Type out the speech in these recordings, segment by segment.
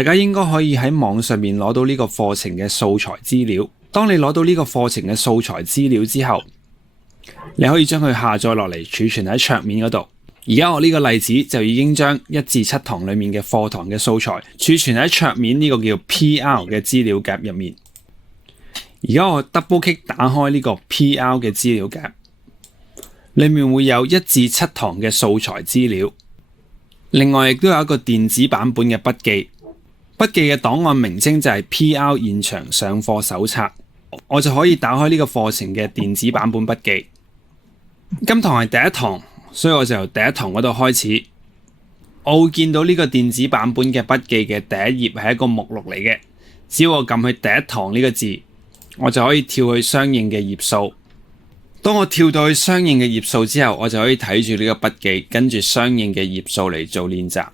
大家應該可以喺網上面攞到呢個課程嘅素材資料。當你攞到呢個課程嘅素材資料之後，你可以將佢下載落嚟儲存喺桌面嗰度。而家我呢個例子就已經將1至7堂裡面嘅課堂嘅素材儲存喺桌面呢個叫 PR 嘅資料夾入面。而家我 double click 打開呢個 PR 嘅資料夾，裡面會有1至7堂嘅素材資料。另外亦都有一個電子版本嘅筆記，筆記嘅檔案名稱就係 PR 現場上課手冊。我就可以打開呢個課程嘅電子版本筆記。今堂係第一堂，所以我就由第一堂嗰度開始。我會見到呢個電子版本嘅筆記嘅第一頁係一個目錄嚟嘅，只要我撳去第一堂呢個字，我就可以跳去相應嘅頁數。當我跳到去相應嘅頁數之後，我就可以睇住呢個筆記，跟住相應嘅頁數嚟做練習。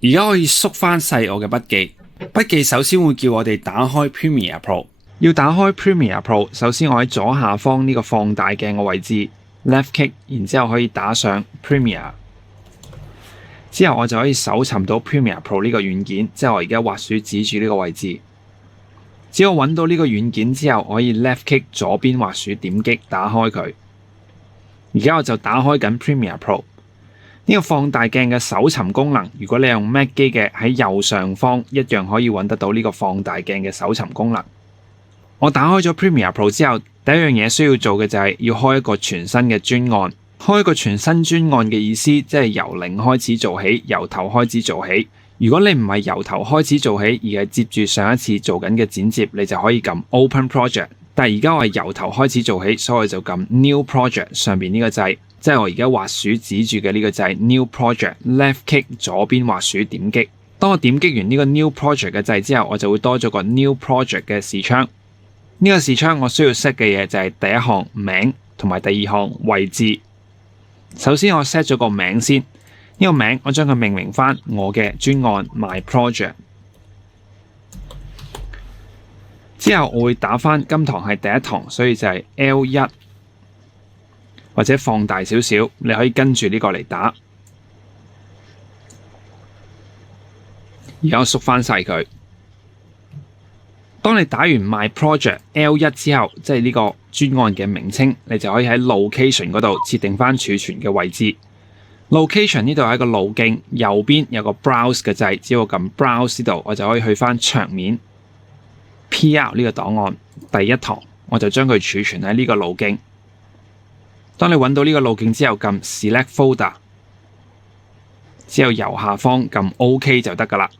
而家可以縮翻細我嘅筆記。筆記首先會叫我哋打開 Premiere Pro。要打開 Premiere Pro， 首先我喺左下方呢個放大鏡嘅位置 left click， 然之後可以打上 Premiere， 之後我就可以搜尋到 Premiere Pro 呢個軟件，即係我而家滑鼠指住呢個位置。只要揾到呢個軟件之後，我可以 left click 左邊滑鼠點擊打開佢。而家我就打開緊 Premiere Pro。呢個放大鏡嘅搜尋功能，如果你用 Mac 機嘅，喺右上方一樣可以揾得到呢個放大鏡嘅搜尋功能。我打開咗 Premiere Pro 之後，第一樣嘢需要做嘅就係要開一個全新嘅專案。開一個全新專案嘅意思，即係由零開始做起，由頭開始做起。如果你唔係由頭開始做起，而係接住上一次做緊嘅剪接，你就可以撳 Open Project。但係而家我係由頭開始做起，所以我就撳 New Project 上邊呢個掣，即係我而家滑鼠指住嘅呢個掣 New Project。Left click 左邊滑鼠點擊。當我點擊完呢個 New Project 嘅掣之後，我就會多咗個 New Project 嘅視窗。呢個視窗我需要 set 嘅嘢就係第一行名同埋第二行位置。首先我 set 咗個名先，呢個名我將佢命名翻我嘅專案 My Project。之後我會打翻今堂係第一堂，所以就係 L1， 或者放大少少，你可以跟住呢個嚟打。而家我縮翻晒佢。當你打完 My Project L1 之後，即係呢個專案嘅名稱，你就可以喺 Location 嗰度設定翻儲存嘅位置。Location 呢度係一個路徑，右邊有個 Browse 嘅掣，只要我撳 Browse 呢度，我就可以去翻桌面 PR 呢個檔案第一堂，我就將佢儲存喺呢個路徑。當你揾到呢個路徑之後，撳 Select Folder， 之後右下方撳 OK 就得㗎啦。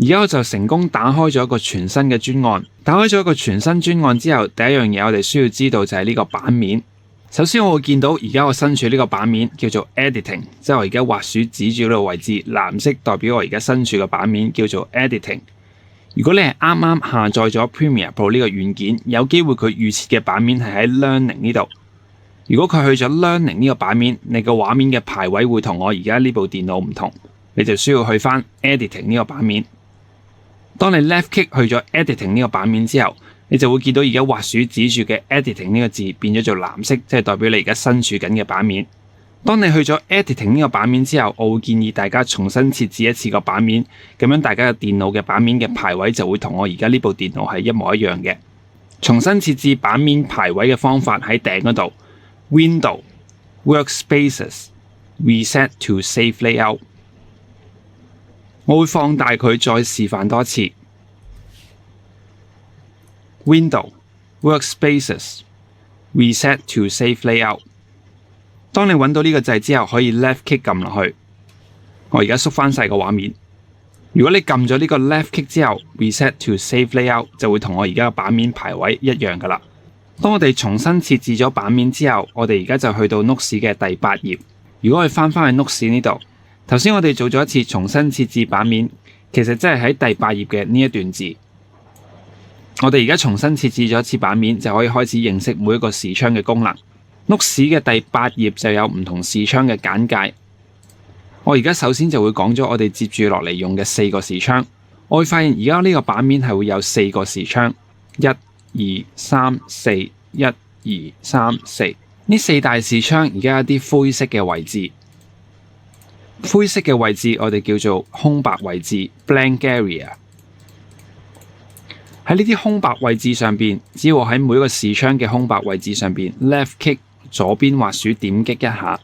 而家我就成功打開咗一個全新嘅專案。打開咗一個全新專案之後，第一樣嘢我哋需要知道就係呢個版面。首先我會見到而家我身處呢個版面叫做 Editing， 即係我而家滑鼠指住呢個位置，藍色代表我而家身處嘅版面叫做 Editing。如果你係啱啱下載咗 Premiere Pro 呢個軟件，有機會佢預設嘅版面係喺 Learning 呢度。如果佢去咗 Learning 呢個版面，你個畫面嘅排位會同我而家呢部電腦唔同，你就需要去翻 Editing 呢個版面。當你 left click 去咗 Editing 呢個版面之後，你就會見到而家滑鼠指住嘅 Editing 呢個字變咗做藍色，即係代表你而家身處緊嘅版面。當你去咗 Editing 呢個版面之後，我會建議大家重新設置一次個版面，咁樣大家嘅電腦嘅版面嘅排位就會同我而家呢部電腦係一模一樣嘅。重新設置版面排位嘅方法喺頂嗰度 Window Workspaces Reset to Save Layout。我會放大佢再示範多次。Window Workspaces Reset to Save Layout。當你揾到呢個掣之後，可以 left click 撳落去。我而家縮翻細個畫面。如果你撳咗呢個 left click 之後 ，Reset to Save Layout 就會同我而家嘅版面排位一樣噶啦。當我哋重新設置咗版面之後，我哋而家就去到 Notes 嘅第8頁。如果我哋翻返去 Notes 呢度，頭先我哋做咗一次重新設置版面，其實真係喺第8頁嘅呢一段字。我哋而家重新設置咗一次版面，就可以開始認識每一個視窗嘅功能。Notes 嘅第8頁就有唔同視窗嘅簡介。我而家首先就會講咗我哋接住落嚟用嘅4個視窗。我會發現而家呢個版面係會有4個視窗，1、2、3、4，1、2、3、4。呢4大視窗而家有啲灰色嘅位置。灰色嘅位置我哋叫做空白位置 （blank area）。喺呢啲空白位置上邊，只要我喺每一個視窗嘅空白位置上邊 left click 左邊滑鼠點擊一下，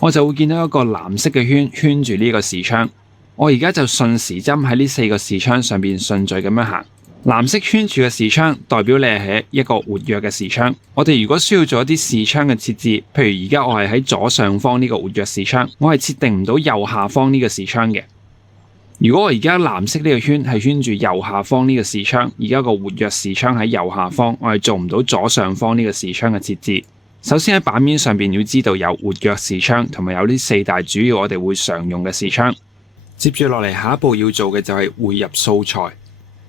我就會見到一個藍色嘅圈圈住呢個視窗。我而家就順時針喺呢4個視窗上邊順序咁樣行。藍色圈住嘅視窗代表你係一個活躍嘅視窗。我哋如果需要做一啲視窗嘅設置，譬如而家我係喺左上方呢個活躍視窗，我係設定唔到右下方呢個視窗嘅。如果我而家藍色呢個圈係圈住右下方呢個視窗，而家個活躍視窗喺右下方，我係做唔到左上方呢個視窗嘅設置。首先喺版面上邊要知道有活躍視窗同埋有呢4大主要我哋會常用嘅視窗。接住落嚟下一步要做嘅就係匯入素材。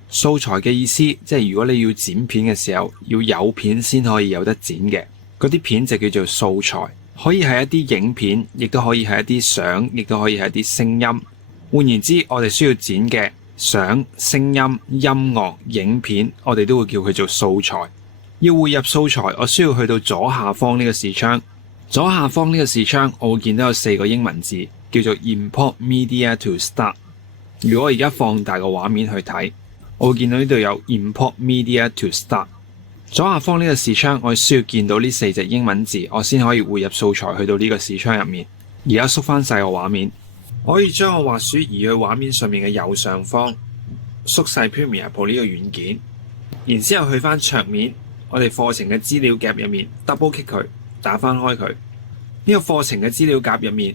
素材嘅意思即係如果你要剪片嘅時候，要有片先可以有得剪嘅，嗰啲片就叫做素材。可以係一啲影片，亦都可以係一啲相，亦都可以係一啲聲音。換言之，我哋需要剪嘅相、聲音、音樂、影片，我哋都會叫佢做素材。要匯入素材，我需要去到左下方呢個視窗。左下方呢個視窗，我會見到有4個英文字，叫做 Import Media to Start。如果我而家放大個畫面去睇，我會見到呢度有 Import Media to Start。左下方呢個視窗，我需要見到呢4隻英文字，我先可以匯入素材去到呢個視窗入面。而家縮翻細個畫面，我可以將我滑鼠移去畫面上面嘅右上方，縮細 Premiere Pro 呢個軟件，然之後去翻桌面，我哋課程嘅資料夾入面 double click 佢，打翻開佢。呢個課程嘅資料夾入面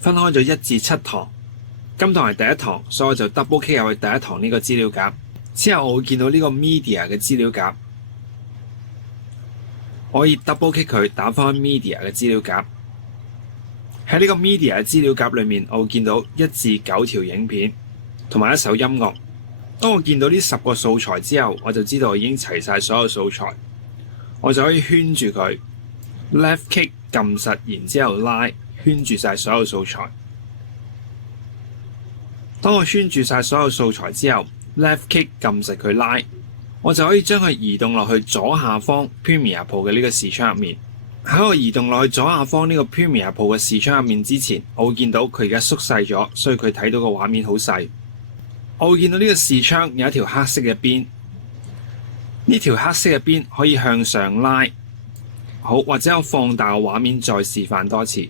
分開咗1至7堂，今堂係第1堂，所以我就 double click 入去第1堂呢個資料夾。之後我會見到呢個 media 嘅資料夾，我可以 double click 佢，打翻 media 嘅資料夾。喺呢個 media 嘅資料夾裏面，我會見到1至9條影片同埋1首音樂。當我見到呢10個素材之後，我就知道我已經齊晒所有素材，我就可以圈住佢 left click 撳實，然之後拉，圈住晒所有素材。當我圈住晒所有素材之後，left click 撳實佢拉，我就可以將佢移動落去左下方 Premiere Pro 嘅呢個視窗入面。喺我移動落去左下方呢個 Premiere Pro 嘅視窗入面之前，我會見到佢而家縮細咗，所以佢睇到個畫面好細。我會見到呢個視窗有一條黑色嘅邊，呢條黑色嘅邊可以向上拉。好，或者我放大個畫面再示範多次。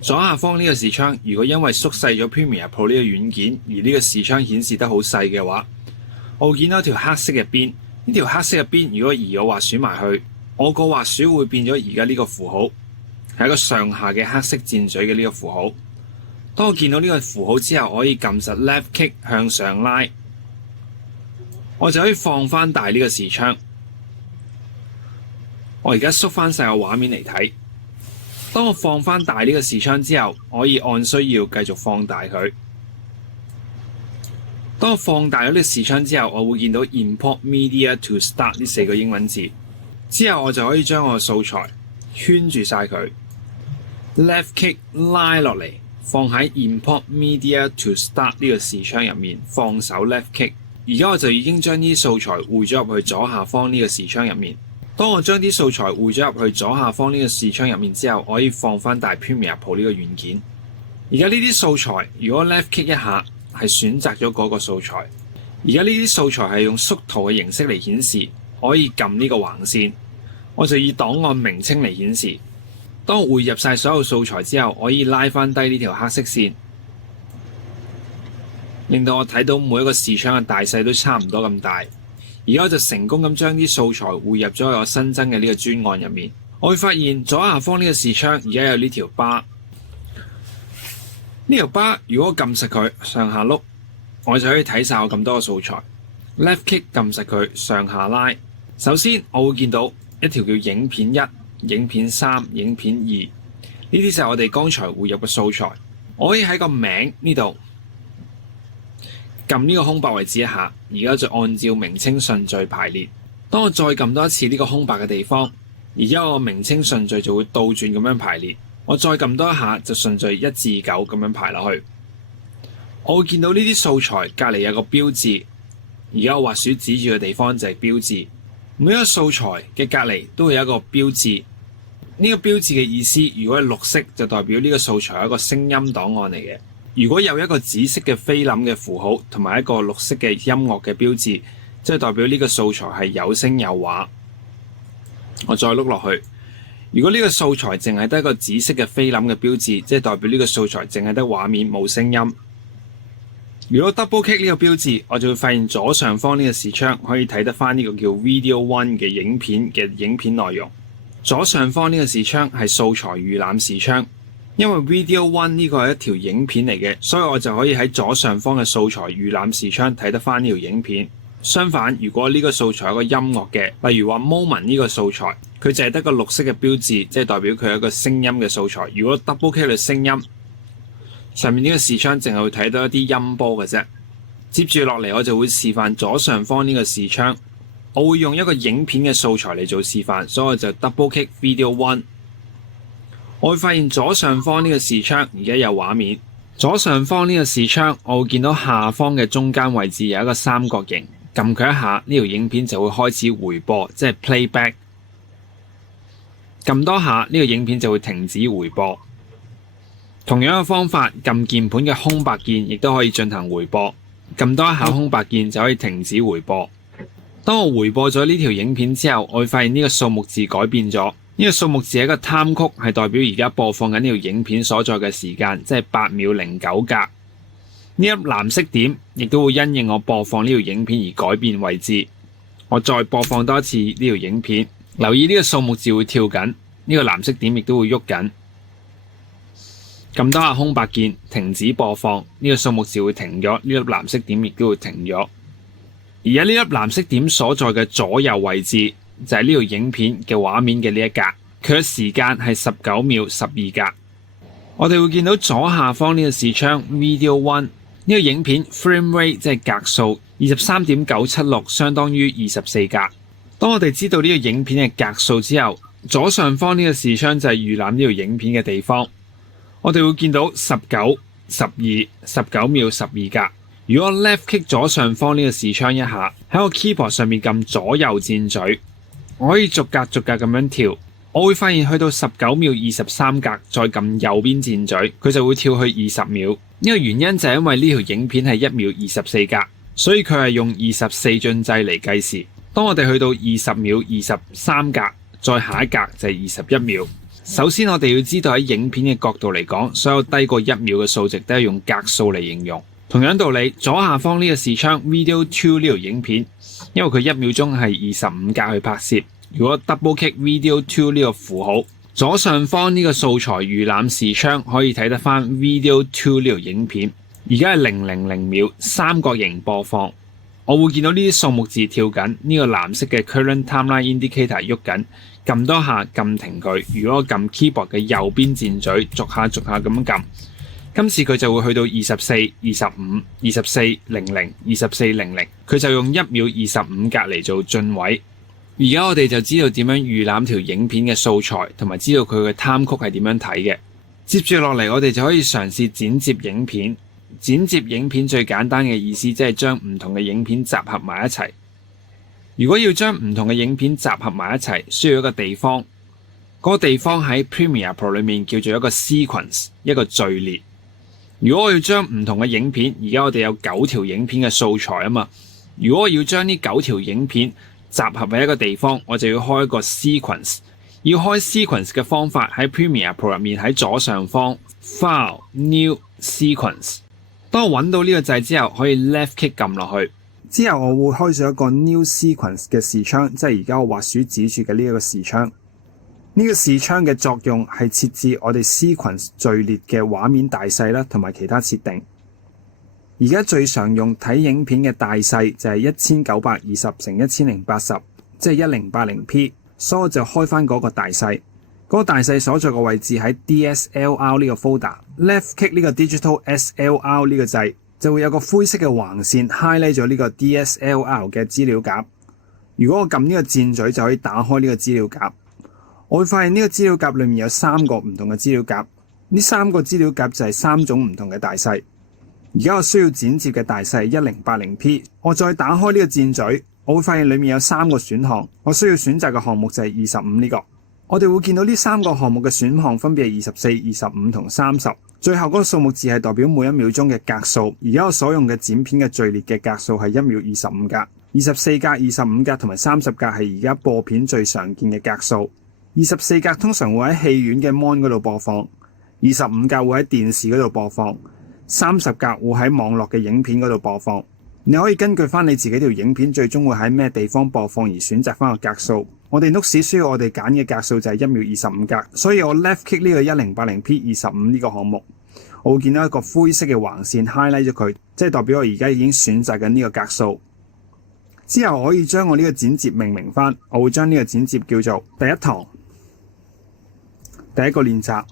左下方呢個視窗，如果因為縮細咗 Premiere Pro 呢個軟件，而呢個視窗顯示得好細嘅話，我會見到一條黑色嘅邊。呢條黑色嘅邊，如果移我滑鼠埋去，我個滑鼠會變咗而家呢個符號，係一個上下嘅黑色箭嘴嘅呢個符號。當我見到呢個符號之後，我可以撳實 left click 向上拉，我就可以放翻大呢個視窗。我而家縮翻細個畫面嚟睇。當我放翻大呢個視窗之後，我可以按需要繼續放大佢。當我放大咗呢個視窗之後，我會見到 Import Media to Start 呢4個英文字。之後我就可以將我嘅素材圈住晒佢 ，left click 拉落嚟，放喺 Import Media to Start 呢個視窗入面，放手 left click。而家我就已經將啲素材匯咗入去左下方呢個視窗入面。當我將啲素材匯咗入去左下方呢個視窗入面之後，我可以放翻大 Premiere Pro 呢個軟件。而家呢啲素材，如果 left click 一下，係選擇咗嗰個素材。而家呢啲素材係用縮圖嘅形式嚟顯示，我可以撳呢個橫線，我就以檔案名稱嚟顯示。當我匯入晒所有素材之後，我可以拉翻低呢條黑色線，令到我睇到每一個視窗嘅大細都差唔多咁大。而家我就成功咁將啲素材匯入咗去我新增嘅呢個專案入面。我會發現左下方呢個視窗而家有呢條巴，呢條巴如果我撳實佢上下碌，我就可以睇晒我咁多個素材。Left click 撳實佢上下拉，首先我會見到一條叫影片1、影片3、影片2，呢啲就係我哋剛才匯入嘅素材。我可以喺個名呢度撳呢個空白位置一下，而家就按照名稱順序排列。當我再撳多一次呢個空白嘅地方，而家我名稱順序就會倒轉咁樣排列。我再撳多一下，就順序1至9咁樣排落去。我會見到呢啲素材隔離有個標誌，而家我滑鼠指住嘅地方就係標誌。每一個素材嘅隔離都會有一個標誌，呢個標誌嘅意思，如果係綠色就代表呢個素材係一個聲音檔案嚟嘅。如果有一個紫色嘅菲林嘅符號同埋一個綠色嘅音樂嘅標誌，即係代表呢個素材係有聲有畫。我再碌落去，如果呢個素材淨係得一個紫色嘅菲林嘅標誌，即係代表呢個素材淨係得畫面冇聲音。如果 double click 呢個標誌，我就會發現左上方呢個視窗可以睇得翻呢個叫 Video One 嘅影片內容。左上方呢個視窗係素材預覽視窗，因為 Video One 呢個係一條影片嚟嘅，所以我就可以喺左上方嘅素材預覽視窗睇得翻呢條影片。相反，如果呢個素材有個音樂嘅，例如話 Moment 呢個素材，佢淨係得個綠色嘅標誌，即係代表佢係一個聲音嘅素材。如果 double click 到聲音，上面呢個視窗淨係會睇到一啲音波嘅啫。接住落嚟，我就會示範左上方呢個視窗，我會用一個影片嘅素材嚟做示範，所以我就 double click Video One。我會發現左上方呢個視窗而家有畫面。左上方呢個視窗，我會見到下方嘅中間位置有一個三角形。撳佢一下，呢條影片就會開始回播，即係 playback。撳多下，呢個影片就會停止回播。同樣嘅方法，撳鍵盤嘅空白鍵亦都可以進行回播。撳多一下空白鍵就可以停止回播。當我回播咗呢條影片之後，我會發現呢個數目字改變咗。呢個數目字係一個 time code，係代表而家播放緊呢條影片所在嘅時間，即係8秒09格。呢粒藍色點亦都會因應我播放呢條影片而改變位置。我再播放多一次呢條影片，留意呢個數目字會跳緊，呢個藍色點亦都會喐緊。撳多下空白鍵，停止播放，呢個數目字會停咗，呢粒藍色點亦都會停咗。而家呢粒藍色點所在嘅左右位置就係呢條影片嘅畫面嘅呢一格，佢嘅時間係19秒12格。我哋會見到左下方呢個視窗 Video One。呢個影片 frame rate 即係格數 23.976 相當於24格。當我哋知道呢個影片嘅格數之後，左上方呢個視窗就係預覽呢條影片嘅地方。我哋會見到19、12、19秒12格。如果我 left click 左上方呢個視窗一下，喺個 keyboard 上面撳左右箭嘴，我可以逐格逐格咁樣跳。我會發現去到19秒23格，再撳右邊箭嘴，佢就會跳去20秒。呢個原因就係因為呢條影片係1秒24格，所以佢係用24進制嚟計時。當我哋去到20秒23格，再下一格就係21秒。首先我哋要知道喺影片嘅角度嚟講，所有低過1秒嘅數值都係用格數嚟形容。同樣道理，左下方呢個視窗 Video 2呢條影片，因為佢1秒鐘係25格去拍攝。如果 double click Video 2呢個符號，左上方呢個素材預覽視窗可以睇得翻 Video 2呢條影片。而家係000秒，三角形播放。我會見到呢啲數目字跳緊，呢個藍色嘅 Current Timeline Indicator 喐緊。撳多下，撳停佢。如果我撳 keyboard 嘅右邊箭嘴，逐下咁樣撳，今次佢就會去到24、25、24、00、24、00，佢就用1秒25格嚟做進位。而家我哋就知道點樣預覽條影片嘅素材，同埋知道佢嘅 time code係點樣睇嘅。接住落嚟，我哋就可以嘗試剪接影片。剪接影片最簡單嘅意思，即係將唔同嘅影片集合埋一齊。如果要將唔同嘅影片集合埋一齊，需要一個地方。嗰個地方喺 Premiere Pro 裏面叫做一個 sequence， 一個序列。如果我要將唔同嘅影片，而家我哋有9條影片嘅素材啊嘛。如果我要將呢9條影片集合喺一個地方，我就要開一個 sequence。要開 sequence 嘅方法喺 Premiere Pro 入面喺左上方 File New Sequence。當我揾到呢個掣之後，可以 left click 撳落去。之後我會開咗一個 New Sequence 嘅視窗，即係而家我滑鼠指住嘅呢一個視窗。呢個視窗嘅作用係設置我哋 sequence 序列嘅畫面大細啦，同埋其他設定。而家最常用睇影片嘅大細就係1920×1080，即係1080p，所以我就開翻嗰個大細。嗰個大細所在嘅位置喺 DSLR 呢個 folder，left click 呢個 Digital SLR 呢個掣，就會有個灰色嘅橫線 highlight 咗呢個 DSLR 嘅資料夾。如果我撳呢個箭嘴就可以打開呢個資料夾。我會發現呢個資料夾裏面有3個唔同嘅資料夾，呢3個資料夾就係3種唔同嘅大細。而家我需要剪接嘅大細係1080p，我再打開呢個箭嘴，我會發現裏面有3個選項，我需要選擇嘅項目就係25呢個。我哋會見到呢3個項目嘅選項分別係24、25同30，最後嗰個數目字係代表每1秒鐘嘅格數。而家我所用嘅剪片嘅序列嘅格數係1秒25格，24格、25格同埋30格係而家播片最常見嘅格數。24格通常會喺戲院嘅 mon 嗰度播放，25格會喺電視嗰度播放，30格會喺網絡嘅影片嗰度播放。你可以根據翻你自己條影片最終會喺咩地方播放而選擇翻個格數。我哋 Notes 需要我哋揀嘅格數就係1秒25格，所以我 left click 呢個 1080p 25呢個項目，我會見到一個灰色嘅橫線 highlight 咗佢，即係代表我而家已經選擇緊呢個格數。之後我可以將我呢個剪接命名翻，我會將呢個剪接叫做第一堂，第一個練習。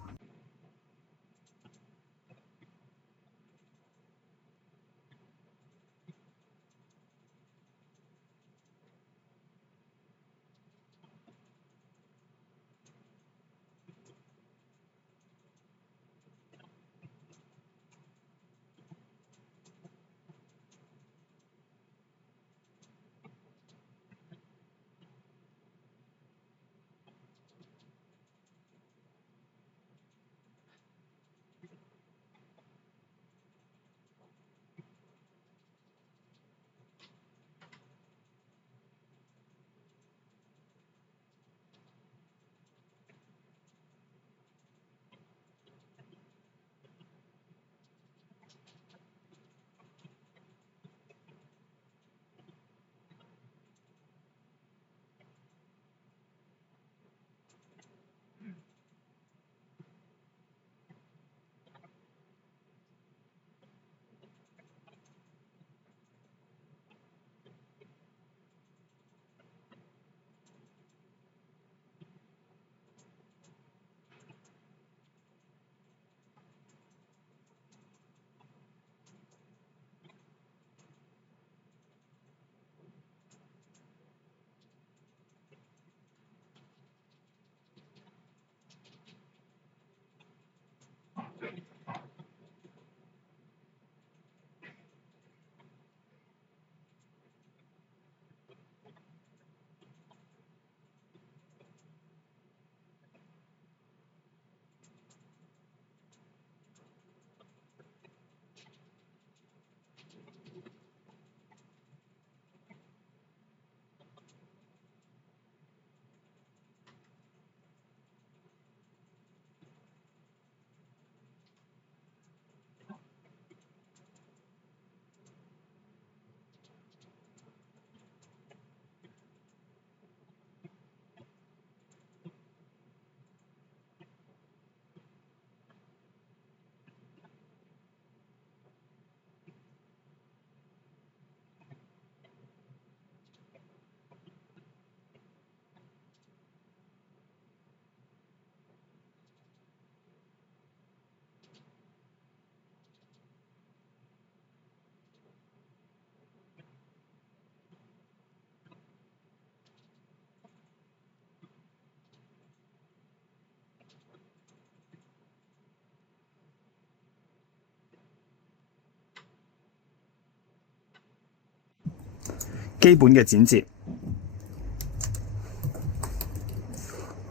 基本嘅剪接，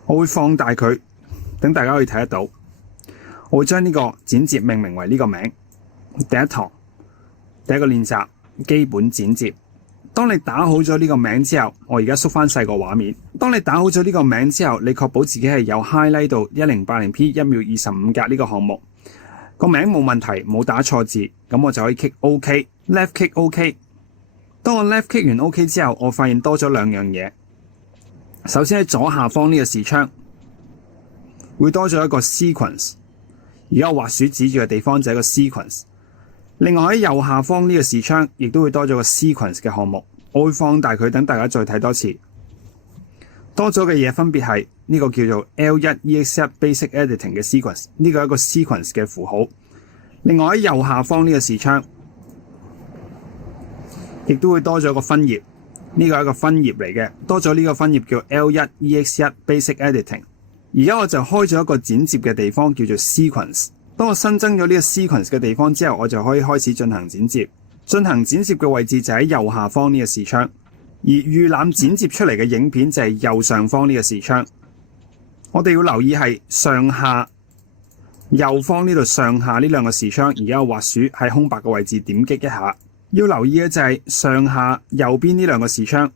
我會放大佢，等大家可以睇得到。我會將呢個剪接命名為呢個名，第一堂，第一個練習，基本剪接。當你打好咗呢個名之後，我而家縮翻細個畫面。當你打好咗呢個名之後，你確保自己係有 highlight 到 1080p 1秒25格呢個項目，個名冇問題，冇打錯字，咁我就可以 click OK，left click OK。當我 left click 完 OK 之後，我發現多咗2樣嘢。首先喺左下方呢個視窗會多咗一個 sequence， 而家我滑鼠指住嘅地方就係一個 sequence。另外喺右下方呢個視窗亦都會多咗個 sequence 嘅項目，我會放大佢，等大家再睇多次。多咗嘅嘢分別係呢個叫做 L1EX1 Basic Editing 嘅 sequence， 呢個係一個 sequence 嘅符號。另外喺右下方呢個視窗亦都會多咗個分頁，呢個係一個分頁嚟嘅，多咗呢個分頁叫 L1EX1 Basic Editing。而家我就開咗一個剪接嘅地方叫做 sequence。當我新增咗呢個 sequence 嘅地方之後，我就可以開始進行剪接。進行剪接嘅位置就喺右下方呢個視窗，而預覽剪接出嚟嘅影片就係右上方呢個視窗。我哋要留意係上下右方呢度上下呢兩個視窗，而家個滑鼠喺空白嘅位置點擊一下。要留意嘅就係上下右邊呢兩個視窗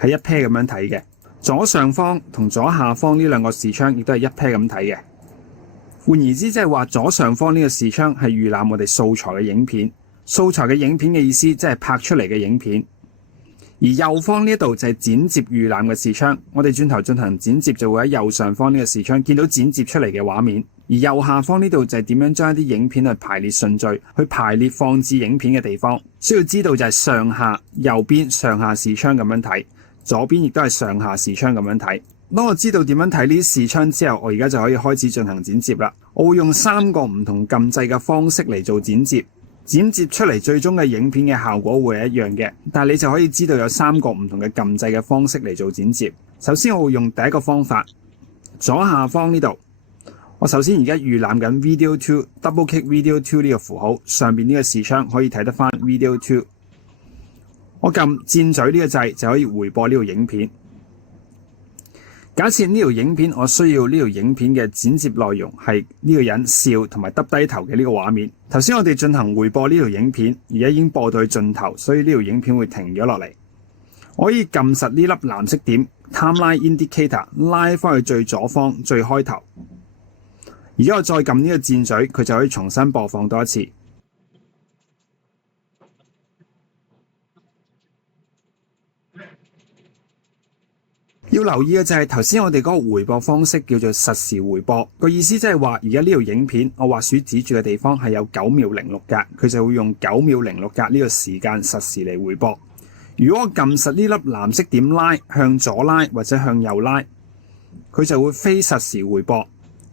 係一 pair 咁樣睇嘅，左上方同左下方呢兩個視窗亦都係一 pair 咁睇嘅。換言之，即係話左上方呢個視窗係預覽我哋素材嘅影片，素材嘅影片嘅意思即係拍出嚟嘅影片。而右方呢度就係剪接預覽嘅視窗，我哋轉頭進行剪接就會喺右上方呢個視窗見到剪接出嚟嘅畫面。而右下方呢度就係點樣將一啲影片去排列順序，去排列放置影片嘅地方。需要知道就係上下右邊上下視窗咁樣睇，左邊亦都係上下視窗咁樣睇。當我知道點樣睇呢啲視窗之後，我而家就可以開始進行剪接啦。我會用3個唔同撳掣嘅方式嚟做剪接，剪接出嚟最終嘅影片嘅效果會係一樣嘅，但係你就可以知道有3個唔同嘅撳掣嘅方式嚟做剪接。首先我會用第一個方法，左下方呢度，我首先而家預覽緊 Video 2 Double Click Video 2呢個符號，上邊呢個視窗可以睇得翻 Video 2。我撳箭嘴呢個掣就可以回播呢條影片。假設呢條影片我需要呢條影片嘅剪接內容係呢個人笑同埋耷低頭嘅呢個畫面。頭先我哋進行回播呢條影片，而家已經播到去盡頭，所以呢條影片會停咗落嚟。我可以撳實呢粒藍色點 Timeline Indicator 拉翻去最左方最開頭。而家我再撳呢個箭嘴，佢就可以重新播放多一次。要留意嘅就係頭先我哋嗰個回播方式叫做實時回播，個意思即係話而家呢條影片我滑鼠指住嘅地方係有9秒06格，佢就會用9秒06格呢個時間實時嚟回播。如果我撳實呢粒藍色點拉，向左拉或者向右拉，佢就會非實時回播。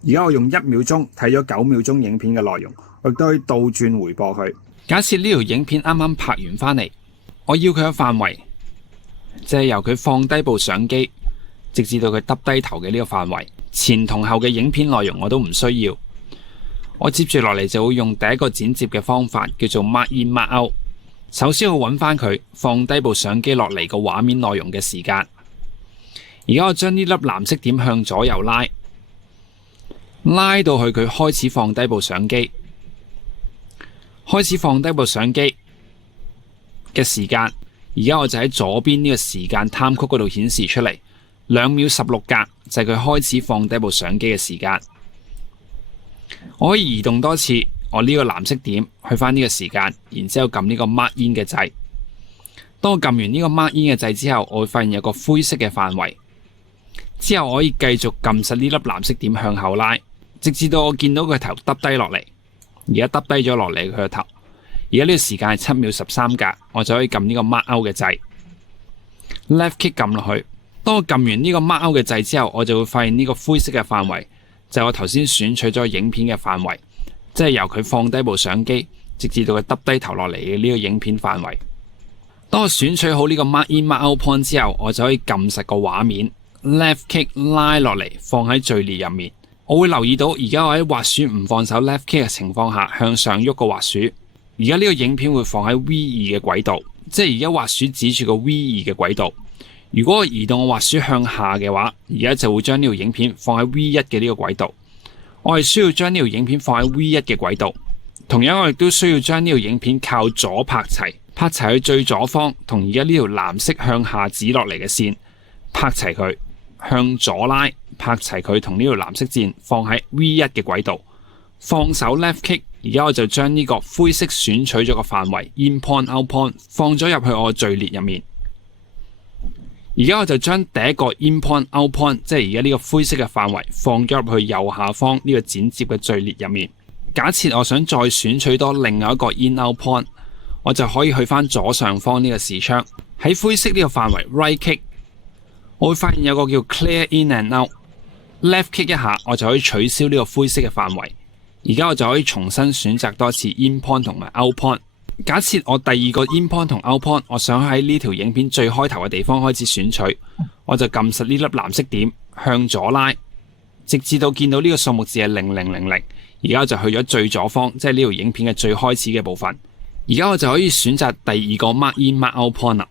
而家我用1秒鐘睇咗9秒鐘影片嘅內容，我亦都可以倒轉回播佢。假設呢條影片啱啱拍完翻嚟，我要佢嘅範圍，即係由佢放低部相機，直至到佢耷低頭嘅呢個範圍，前同後嘅影片內容我都唔需要。我接住落嚟就會用第一個剪接嘅方法，叫做 Mark In Mark Out。首先我揾翻佢放低部相機落嚟個畫面內容嘅時間。而家我將呢粒藍色點向左右拉，拉到去佢開始放低部相機，開始放低部相機嘅時間。而家我就喺左邊呢個時間 time code 嗰度顯示出嚟，2秒16格就係佢開始放低部相機嘅時間。我可以移動多次我呢個藍色點去翻呢個時間，然之後撳呢個 Mark In 嘅掣。當我撳完呢個 Mark In 嘅掣之後，我會發現有個灰色嘅範圍。之後我可以繼續撳實呢粒藍色點向後拉，直至到我見到佢頭耷低落嚟。而家耷低咗落嚟佢個頭。而家呢個時間係7秒13格，我就可以撳呢個 Mark Out 嘅掣 ，Left Click 撳落去。當我撳完呢個 Mark Out 嘅掣之後，我就會發現呢個灰色嘅範圍就係我頭先選取咗影片嘅範圍，即係由佢放低部相機，直至到佢耷低頭落嚟嘅呢個影片範圍。當我選取好呢個 Mark In Mark Out Point 之後，我就可以撳實個畫面 ，Left Click 拉落嚟放喺序列入面。我會留意到而家我喺滑鼠唔放手 Left Click 嘅情況下向上喐個滑鼠。而家呢個影片會放喺 V2 嘅軌道，即係而家滑鼠指住個 V2 嘅軌道。如果我移動我滑鼠向下嘅話，而家就會將呢條影片放喺 V1 嘅呢個軌道。我係需要將呢條影片放喺 V1 嘅軌道。同樣我亦都需要將呢條影片靠左拍齊，拍齊去最左方，同而家呢條藍色向下指落嚟嘅線拍齊佢，向左拉，拍齊佢同呢條藍色線放喺 V1 嘅軌道。放手 Left Click。而家我就將呢個灰色選取咗個範圍 In Point Out Point 放咗入去我序列入面。而家我就將第一個 In Point Out Point 即係而家呢個灰色嘅範圍放咗入去右下方呢個剪接嘅序列入面。假設我想再選取多另外一個 In Out Point， 我就可以去翻左上方呢個視窗，喺灰色呢個範圍 Right Click， 我會發現有個叫 Clear In and Out， Left Click 一下我就可以取消呢個灰色嘅範圍。而家我就可以重新選擇多次 In Point 同埋 Out Point。假設我第二個 In Point 同 Out Point， 我想喺呢條影片最開頭嘅地方開始選取，我就撳實呢粒藍色點向左拉，直至到見到呢個數目字係0000。而家我就去咗最左方，即係呢條影片嘅最開始嘅部分。而家我就可以選擇第二個 Mark In Mark Out Point 啦。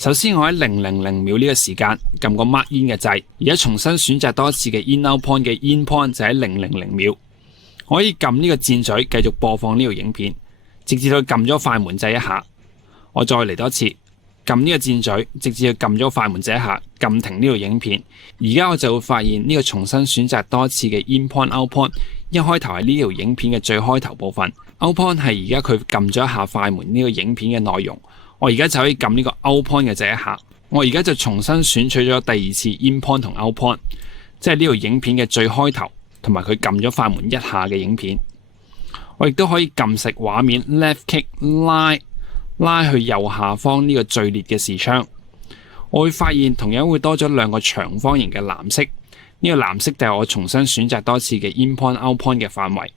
首先我喺000秒呢個時間撳個 Mark In 嘅掣，而家重新選擇多一次嘅 In Out Point 嘅 In Point 就喺000秒。我可以撳呢個箭嘴繼續播放呢條影片，直至到撳咗快門掣一下。我再嚟多一次，撳呢個箭嘴，直至到撳咗快門掣一下，撳停呢條影片。而家我就會發現呢個重新選擇多一次嘅 In Point Out Point， 一開頭係呢條影片嘅最開頭部分。Out Point 係而家佢撳咗一下快門呢個影片嘅內容。我而家就可以撳呢個 Out Point 嘅掣一下。我而家就重新選取咗第二次 In Point 同 Out Point， 即係呢條影片嘅最開頭同埋佢撳咗快門一下嘅影片。我亦都可以撳實畫面 Left Click 拉去右下方呢個序列嘅視窗。我會發現同樣會多咗兩個長方形嘅藍色，呢個藍色就係我重新選擇多次嘅 In Point Out Point 嘅範圍。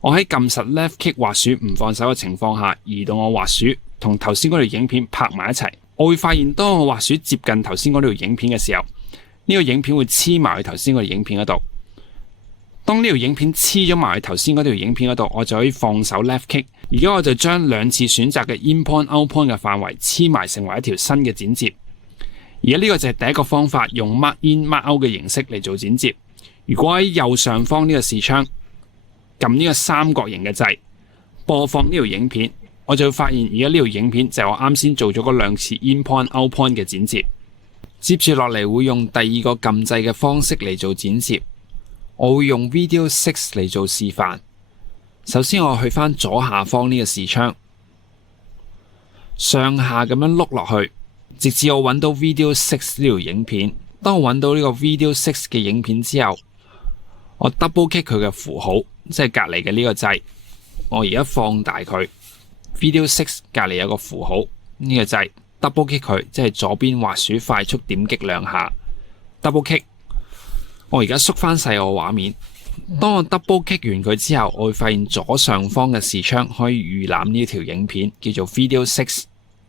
我喺撳實 Left Click 滑鼠唔放手嘅情況下，移動我滑鼠同頭先嗰條影片拍埋一齊。我會發現當我滑鼠接近頭先嗰條影片嘅時候，呢個影片會黐埋去頭先嗰條影片嗰度。當呢條影片黐咗埋去頭先嗰條影片嗰度，我就可以放手 Left Click。而家我就將兩次選擇嘅 In Point Out Point 嘅範圍黐埋成為一條新嘅剪接。而家呢個就係第一個方法，用 Mark In Mark Out 嘅形式嚟做剪接。如果喺右上方呢個視窗撳呢個三角形嘅掣，播放呢條影片，我就會發現而家呢條影片就係我啱先做咗嗰兩次 In Point Out Point 嘅剪接。接住落嚟會用第二個撳掣嘅方式嚟做剪接。我會用 Video 6嚟做示範。首先我去返左下方呢個視窗，上下咁樣碌落去，直至我揾到 Video 6呢條影片。當我揾到呢個 Video 6嘅影片之後，我 double click 佢嘅符號，即係隔離嘅呢個掣。我而家放大佢 ，Video 6隔離有個符號，呢個掣 double click 佢，即係左邊滑鼠快速點擊兩下 double click。我而家縮翻細我畫面。當我 double click 完佢之後，我會發現左上方嘅視窗可以預覽呢條影片，叫做 Video 6。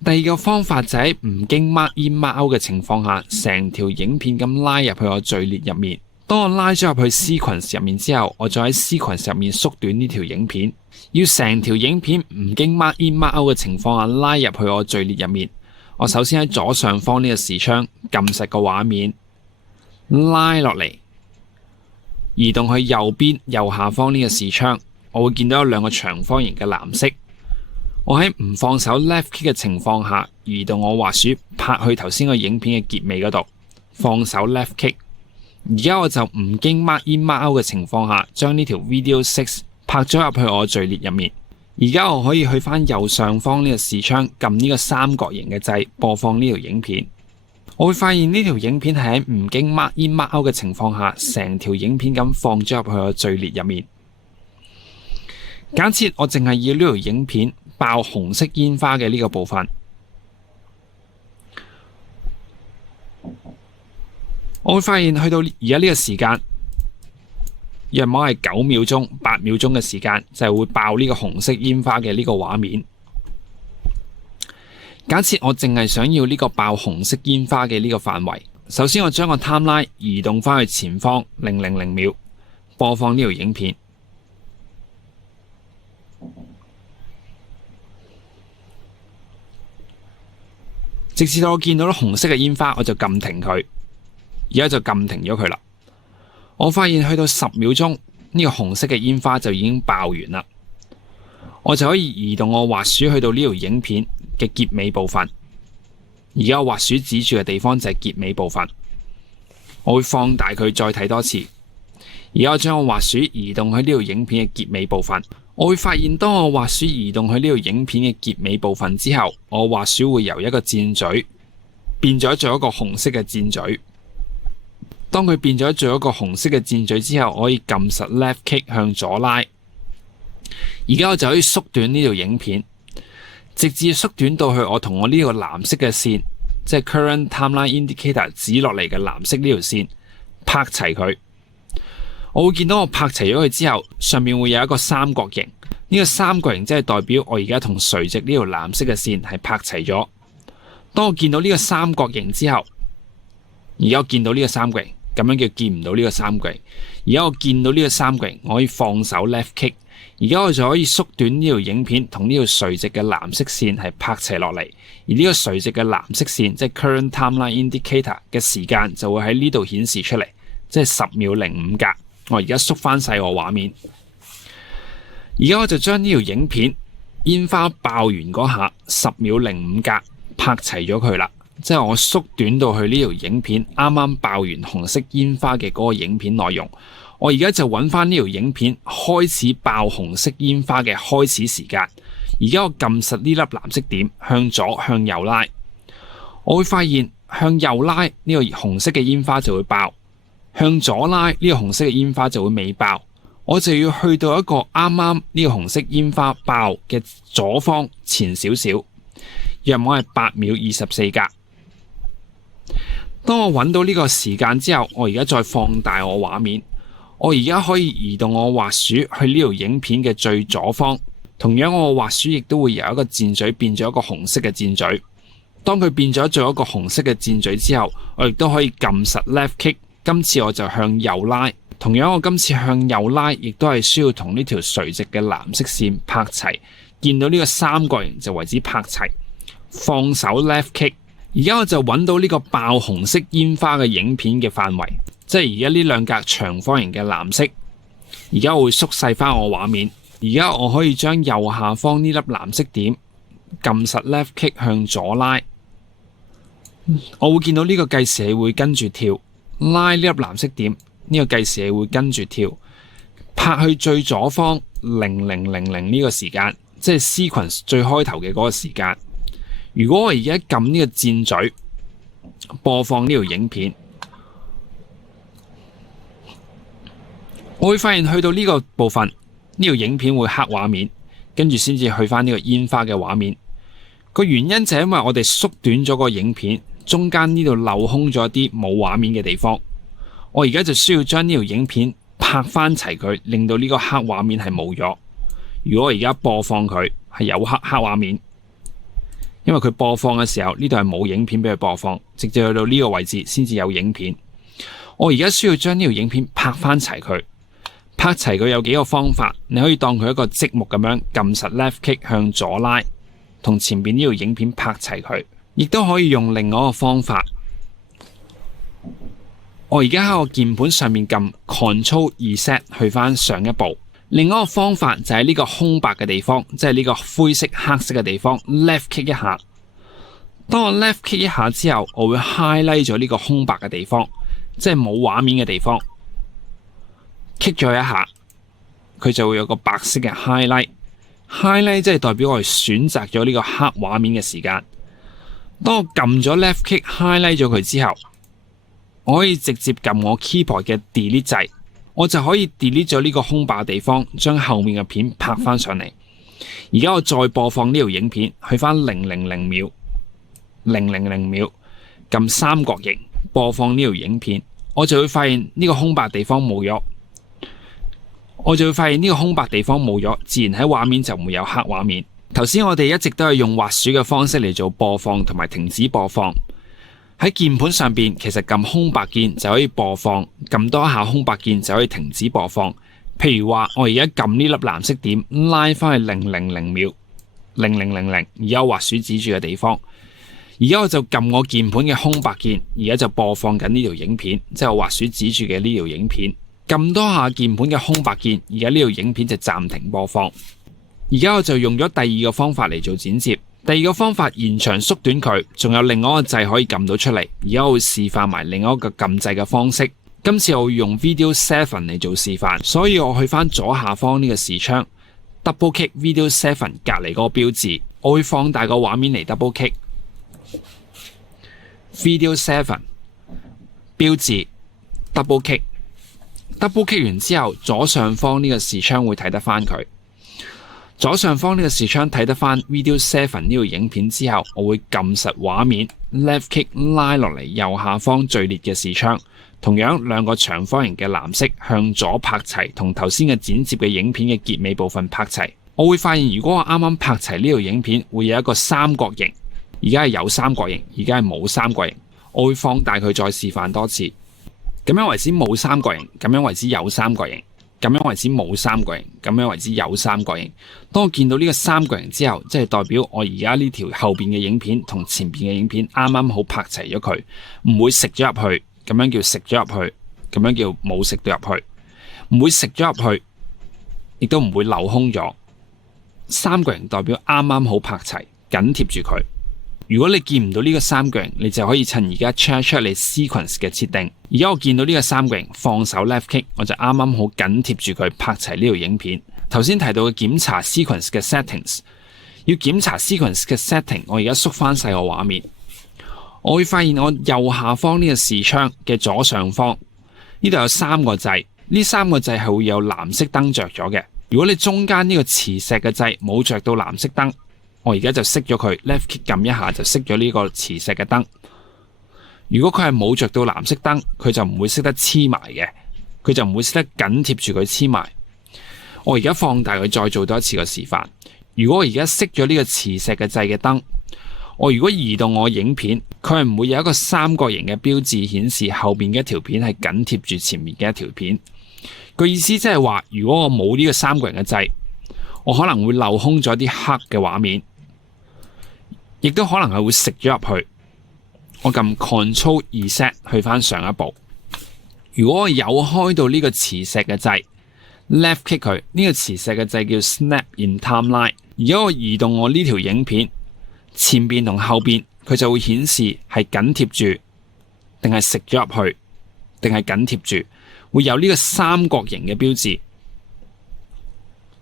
第二個方法就喺唔經 Mark In Mark Out 嘅情況下，成條影片咁拉入去我序列入面。當我拉咗入去 Sequence 入面之後，我再喺 Sequence 入面縮短呢條影片。要成條影片唔經 Mark In Mark Out 嘅情況下拉入去我序列入面，我首先喺左上方呢個視窗撳實個畫面，拉落嚟，移動去右邊右下方呢個視窗，我會見到有兩個長方形嘅藍色。我喺唔放手 Left Click 嘅情況下，移動我滑鼠拍去頭先個影片嘅結尾嗰度，放手 Left Click。而家我就唔經 Mark In Mark Out 嘅情況下，將呢條 Video 6拍咗入去我序列入面。而家我可以去返右上方呢個視窗，撳呢個三角形嘅掣，播放呢條影片。我會發現呢條影片係喺唔經 Mark In Mark Out 嘅情況下，成條影片咁放咗入去我序列入面。假設我淨係要呢條影片爆紅色煙花嘅呢個部分，我會發現去到而家呢個時間，約莫係9秒鐘、8秒鐘嘅時間，就係會爆呢個紅色煙花嘅呢個畫面。假設我淨係想要呢個爆紅色煙花嘅呢個範圍，首先我將個 timeline 移動返去前方000秒，播放呢條影片。直至到我見到咗紅色嘅煙花，我就撳停佢。而家就撳停咗佢啦。我發現去到10秒鐘，呢個紅色嘅煙花就已經爆完啦。我就可以移動我滑鼠去到呢條影片嘅結尾部分。而家我滑鼠指住嘅地方就係結尾部分。我會放大佢再睇多次。而家我將我滑鼠移動去呢條影片嘅結尾部分。我會發現當我滑鼠移動去呢條影片嘅結尾部分之後，我滑鼠會由一個箭嘴變咗做一個紅色嘅箭嘴。當佢變咗做一個紅色嘅箭嘴之後，我可以撳實 Left Click 向左拉。而家我就可以縮短呢條影片，直至縮短到去我同我呢個藍色嘅線，即係 Current Timeline Indicator 指落嚟嘅藍色呢條線拍齊佢。我會見到我拍齊咗佢之後，上面會有一個三角形。呢個三角形即係代表我而家同垂直呢條藍色嘅線係拍齊咗。當我見到呢個三角形之後，而家我見到呢個三角形，咁樣叫見唔到呢個三角形。而家我見到呢個三角形，我可以放手 Left Click，而家我就可以縮短呢條影片同呢條垂直嘅藍色線係拍齊落嚟，而呢個垂直嘅藍色線即係 current timeline indicator 嘅時間就會喺呢度顯示出嚟，即係10秒05格。我而家縮翻細個畫面，而家我就將呢條影片煙花爆完嗰下10秒05格拍齊咗佢啦，即係我縮短到去呢條影片啱啱爆完紅色煙花嘅嗰個影片內容。我而家就揾翻呢條影片開始爆紅色煙花嘅開始時間。而家我撳實呢粒藍色點，向左向右拉，我會發現向右拉呢個紅色嘅煙花就會爆，向左拉呢個紅色嘅煙花就會未爆。我就要去到一個啱啱呢個紅色煙花爆嘅左方前少少，約莫係8秒24格。當我揾到呢個時間之後，我而家再放大我畫面。我而家可以移動我滑鼠去呢條影片嘅最左方，同樣我滑鼠亦都會由一個箭嘴變咗一個紅色嘅箭嘴。當佢變咗做一個紅色嘅箭嘴之後，我亦都可以撳實 left click， 今次我就向右拉。同樣我今次向右拉，亦都係需要同呢條垂直嘅藍色線拍齊，見到呢個三角形就為之拍齊。放手 left click， 而家我就揾到呢個爆紅色煙花嘅影片嘅範圍。即係而家呢兩格長方形嘅藍色，而家我會縮細翻我畫面。而家我可以將右下方呢粒藍色點撳實 left click 向左拉，我會見到呢個計時器會跟住跳，拉呢粒藍色點，呢個計時器會跟住跳，拍去最左方0000呢個時間，即係 sequence 最開頭嘅嗰個時間。如果我而家撳呢個箭嘴播放呢條影片，我會發現去到呢個部分，呢條影片會黑畫面，跟住先至去翻呢個煙花嘅畫面。個原因就係因為我哋縮短咗個影片，中間呢度漏空咗一啲冇畫面嘅地方。我而家就需要將呢條影片拍翻齊佢，令到呢個黑畫面係冇咗。如果我而家播放佢係有黑畫面，因為佢播放嘅時候呢度係冇影片俾佢播放，直至去到呢個位置先至有影片。我而家需要將呢條影片拍翻齊佢。拍齊佢有幾個方法，你可以當佢一個積木咁樣撳實 left click 向左拉，同前邊呢條影片拍齊佢。亦都可以用另外一個方法。我而家喺個鍵盤上面撳 Ctrl Reset 去翻上一步。另外一個方法就係呢個空白嘅地方，即係呢個灰色黑色嘅地方 left click 一下。當我 left click 一下之後，我會 highlight 咗呢個空白嘅地方，即係冇畫面嘅地方。click 咗一下，佢就會有個白色嘅 highlight 即係代表我哋選擇咗呢個黑畫面嘅時間。當我撳咗 left click highlight 咗佢之後，我可以直接撳我 keyboard 嘅 delete 掣，我就可以 delete 咗呢個空白嘅地方，將後面嘅片拍翻上嚟。而家我再播放呢條影片，去翻000秒，000秒，撳三角形播放呢條影片，我就會發現呢個空白地方冇咗。自然喺畫面就唔會有黑畫面。頭先我哋一直都係用滑鼠嘅方式嚟做播放同埋停止播放。喺鍵盤上邊，其實撳空白鍵就可以播放，撳多一下空白鍵就可以停止播放。譬如話我而家撳呢粒藍色點拉翻去000秒，0000，而家滑鼠指住嘅地方。而家我就撳我鍵盤嘅空白鍵，而家就播放緊呢條影片，即係我滑鼠指住嘅呢條影片。撳多下鍵盤嘅空白鍵，而家呢條影片就暫停播放。而家我就用咗第二個方法嚟做剪接。第二個方法延長縮短佢，仲有另外一個掣可以撳到出嚟。而家我會示範埋另外一個撳掣嘅方式。今次我會用 Video 7嚟做示範，所以我去翻左下方呢個視窗 ，double click Video 7隔離嗰個標誌，我會放大個畫面嚟 double click Video 7標誌 double click。double click 完之後，左上方呢個視窗會睇得翻佢。左上方呢個視窗睇得翻 Video 7呢條影片之後，我會撳實畫面 ，left click 拉落嚟右下方最列嘅視窗，同樣兩個長方形嘅藍色向左拍齊，同頭先嘅剪接嘅影片嘅結尾部分拍齊。我會發現如果我啱啱拍齊呢條影片，會有一個三角形。而家係有三角形，而家係冇三角形。我會放大佢再示範多次。咁樣為之冇三角形，咁樣為之有三角形。咁樣為之冇三角形，咁樣為之有三角形。當我見到呢個三角形之後，即係代表我而家呢條後邊嘅影片同前邊嘅影片啱啱好拍齊咗佢，唔會食咗入去，咁樣叫食咗入去，咁樣叫冇食到入去，唔會食咗入去，亦都唔會漏空咗。三角形代表啱啱好拍齊，緊貼住佢。如果你見唔到呢個三角形，你就可以趁而家 check 出你 sequence 嘅設定。而家我見到呢個三角形，放手 left click， 我就啱啱好緊貼住佢拍齊呢條影片。頭先提到嘅檢查 sequence 嘅 settings， 要檢查 sequence 嘅 setting， 我而家縮翻細個畫面，我會發現我右下方呢個視窗嘅左上方呢度有三個掣，呢三個掣係會有藍色燈着咗嘅。如果你中間呢個磁石嘅掣冇着到藍色燈，我而家就熄咗佢 ，left click 撳一下就熄咗呢個磁石嘅燈。如果佢係冇着到藍色燈，佢就唔會識得黐埋嘅，佢就唔會識得緊貼住佢黐埋。我而家放大佢，再做多一次個示範。如果我而家熄咗呢個磁石嘅掣嘅燈，我如果移動我影片，佢係唔會有一個三角形嘅標誌顯示後邊嘅一條片係緊貼住前面嘅一條片。個意思即係話，如果我冇呢個三角形嘅掣，我可能會漏空咗啲黑嘅畫面。亦都可能係會食咗入去。我撳 Ctrl Reset 去翻上一步。如果我有開到呢個磁石嘅掣 ，left click 佢，呢個磁石嘅掣叫 Snap in Timeline。而家我移動我呢條影片前邊同後邊，佢就會顯示係緊貼住，定係食咗入去，定係緊貼住，會有呢個三角形嘅標誌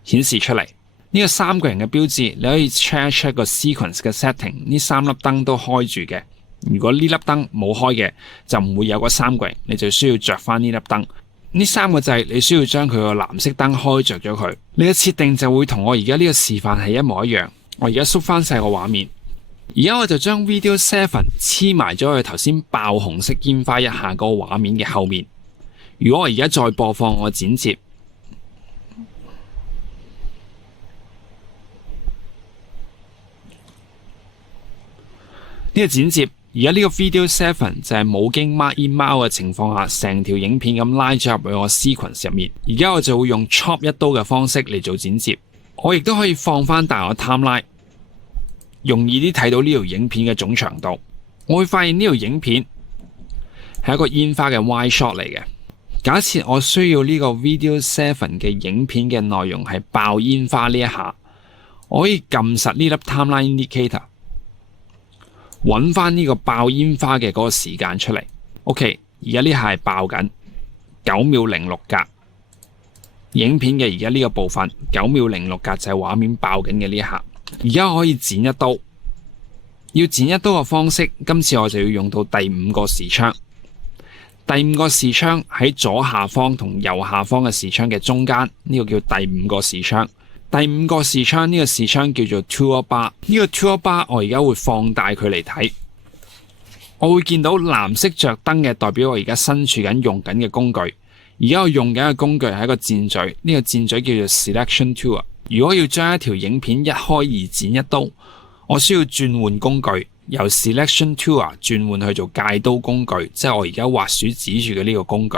顯示出嚟。呢個三角形嘅標誌，你可以 check 個 sequence 嘅 setting， 呢三粒燈都開住嘅。如果呢粒燈冇開嘅，就唔會有個三角形，你就需要着翻呢粒燈。呢三個掣你需要將佢個藍色燈開着咗佢。你嘅設定就會同我而家呢個示範係一模一樣。我而家縮翻細個畫面，而家我就將 Video 7黐埋咗去頭先爆紅色煙花一下個畫面嘅後面。如果我而家再播放我剪接，呢個剪接，而家呢個 Video 7就係冇經 mark in mark 嘅情況下，成條影片咁拉咗入去我 sequence 入面。而家我就會用 chop 一刀嘅方式嚟做剪接。我亦都可以放翻大我 timeline， 容易啲睇到呢條影片嘅總長度。我會發現呢條影片係一個煙花嘅 wide shot 嚟嘅。假設我需要呢個 Video 7嘅影片嘅內容係爆煙花呢一下，我可以撳實呢粒 timeline indicator。揾翻呢個爆煙花嘅嗰個時間出嚟。OK， 而家呢下係爆緊9秒06格，影片嘅而家呢個部分9秒06格就係畫面爆緊嘅呢一下。而家我可以剪一刀，要剪一刀嘅方式，今次我就要用到第5個視窗。第5個視窗喺左下方同右下方嘅視窗嘅中間，呢個叫第5個視窗。第5個視窗，呢個視窗叫做 Toolbar。呢個 Toolbar 我而家會放大佢嚟睇，我會見到藍色着燈嘅代表我而家身處緊用緊嘅工具。而家我用緊嘅工具係一個箭嘴，呢個箭嘴叫做 Selection Tool。如果要將一條影片一開二剪一刀，我需要轉換工具，由 Selection Tool 轉換去做戒刀工具，即係我而家滑鼠指住嘅呢個工具。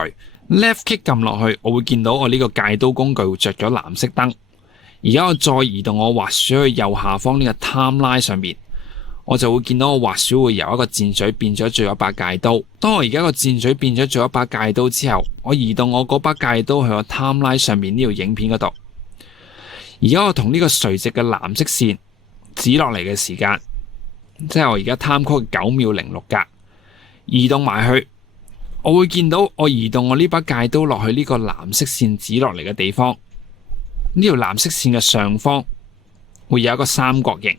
Left click 撳落去，我會見到我呢個戒刀工具會着咗藍色燈。而家我再移動我滑鼠去右下方呢個 timeline 上面，我就會見到我滑鼠會由一個箭嘴變咗做一把戒刀。當我而家個箭嘴變咗做一把戒刀之後，我移動我嗰把戒刀去個 timeline 上面呢條影片嗰度。而家我同呢個垂直嘅藍色線指落嚟嘅時間，即係我而家 time code 9秒06格，移動埋去，我會見到我移動我呢把戒刀落去呢個藍色線指落嚟嘅地方。呢條藍色線嘅上方會有一個三角形，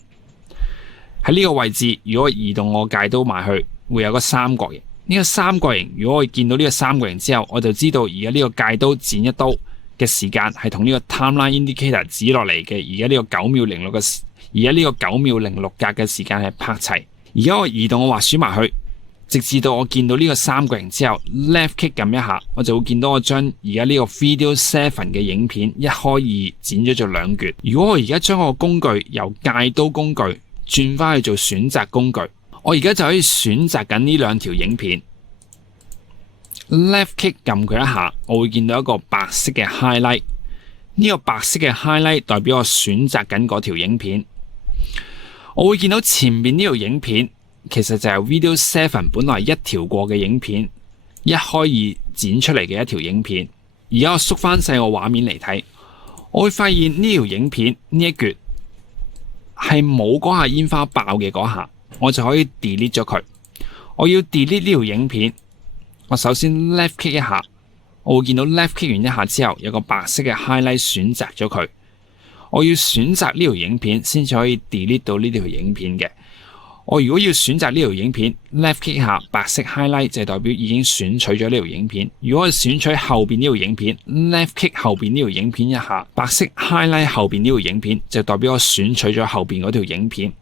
喺呢個位置，如果我移動我戒刀埋去，會有個三角形。呢個三角形，如果我見到呢個三角形之後，我就知道而家呢個戒刀剪一刀嘅時間係同呢個 timeline indicator 指落嚟嘅。而家呢個9秒06嘅，而家呢個9秒06格嘅時間係拍齊。而家我移動我滑鼠埋去，直至到我見到呢個三角形之後 ，left click 撳一下，我就會見到我將而家呢個 Video 7嘅影片一開二剪咗做兩橛。如果我而家將我工具由戒刀工具轉翻去做選擇工具，我而家就可以選擇緊呢兩條影片。left click 撳佢一下，我會見到一個白色嘅 highlight。呢個白色嘅 highlight 代表我選擇緊嗰條影片。我會見到前面呢條影片其實就係 Video 7本來一條過嘅影片，一開二剪出嚟嘅一條影片。而家我縮翻細個畫面嚟睇，我會發現呢條影片呢一橛係冇嗰下煙花爆嘅嗰下，我就可以 delete 咗佢。我要 delete 呢條影片，我首先 left click 一下，我會見到 left click 完一下之後有個白色嘅 highlight 選擇咗佢。我要選擇呢條影片先至可以 delete 到呢條影片嘅。我如果要選擇呢條影片 ，left click 一下，白色 highlight 就代表已經選取咗呢條影片。如果我選取後邊呢條影片 ，left click 後邊呢條影片一下，白色 highlight 後邊呢條影片就代表我選取咗後邊嗰條影片。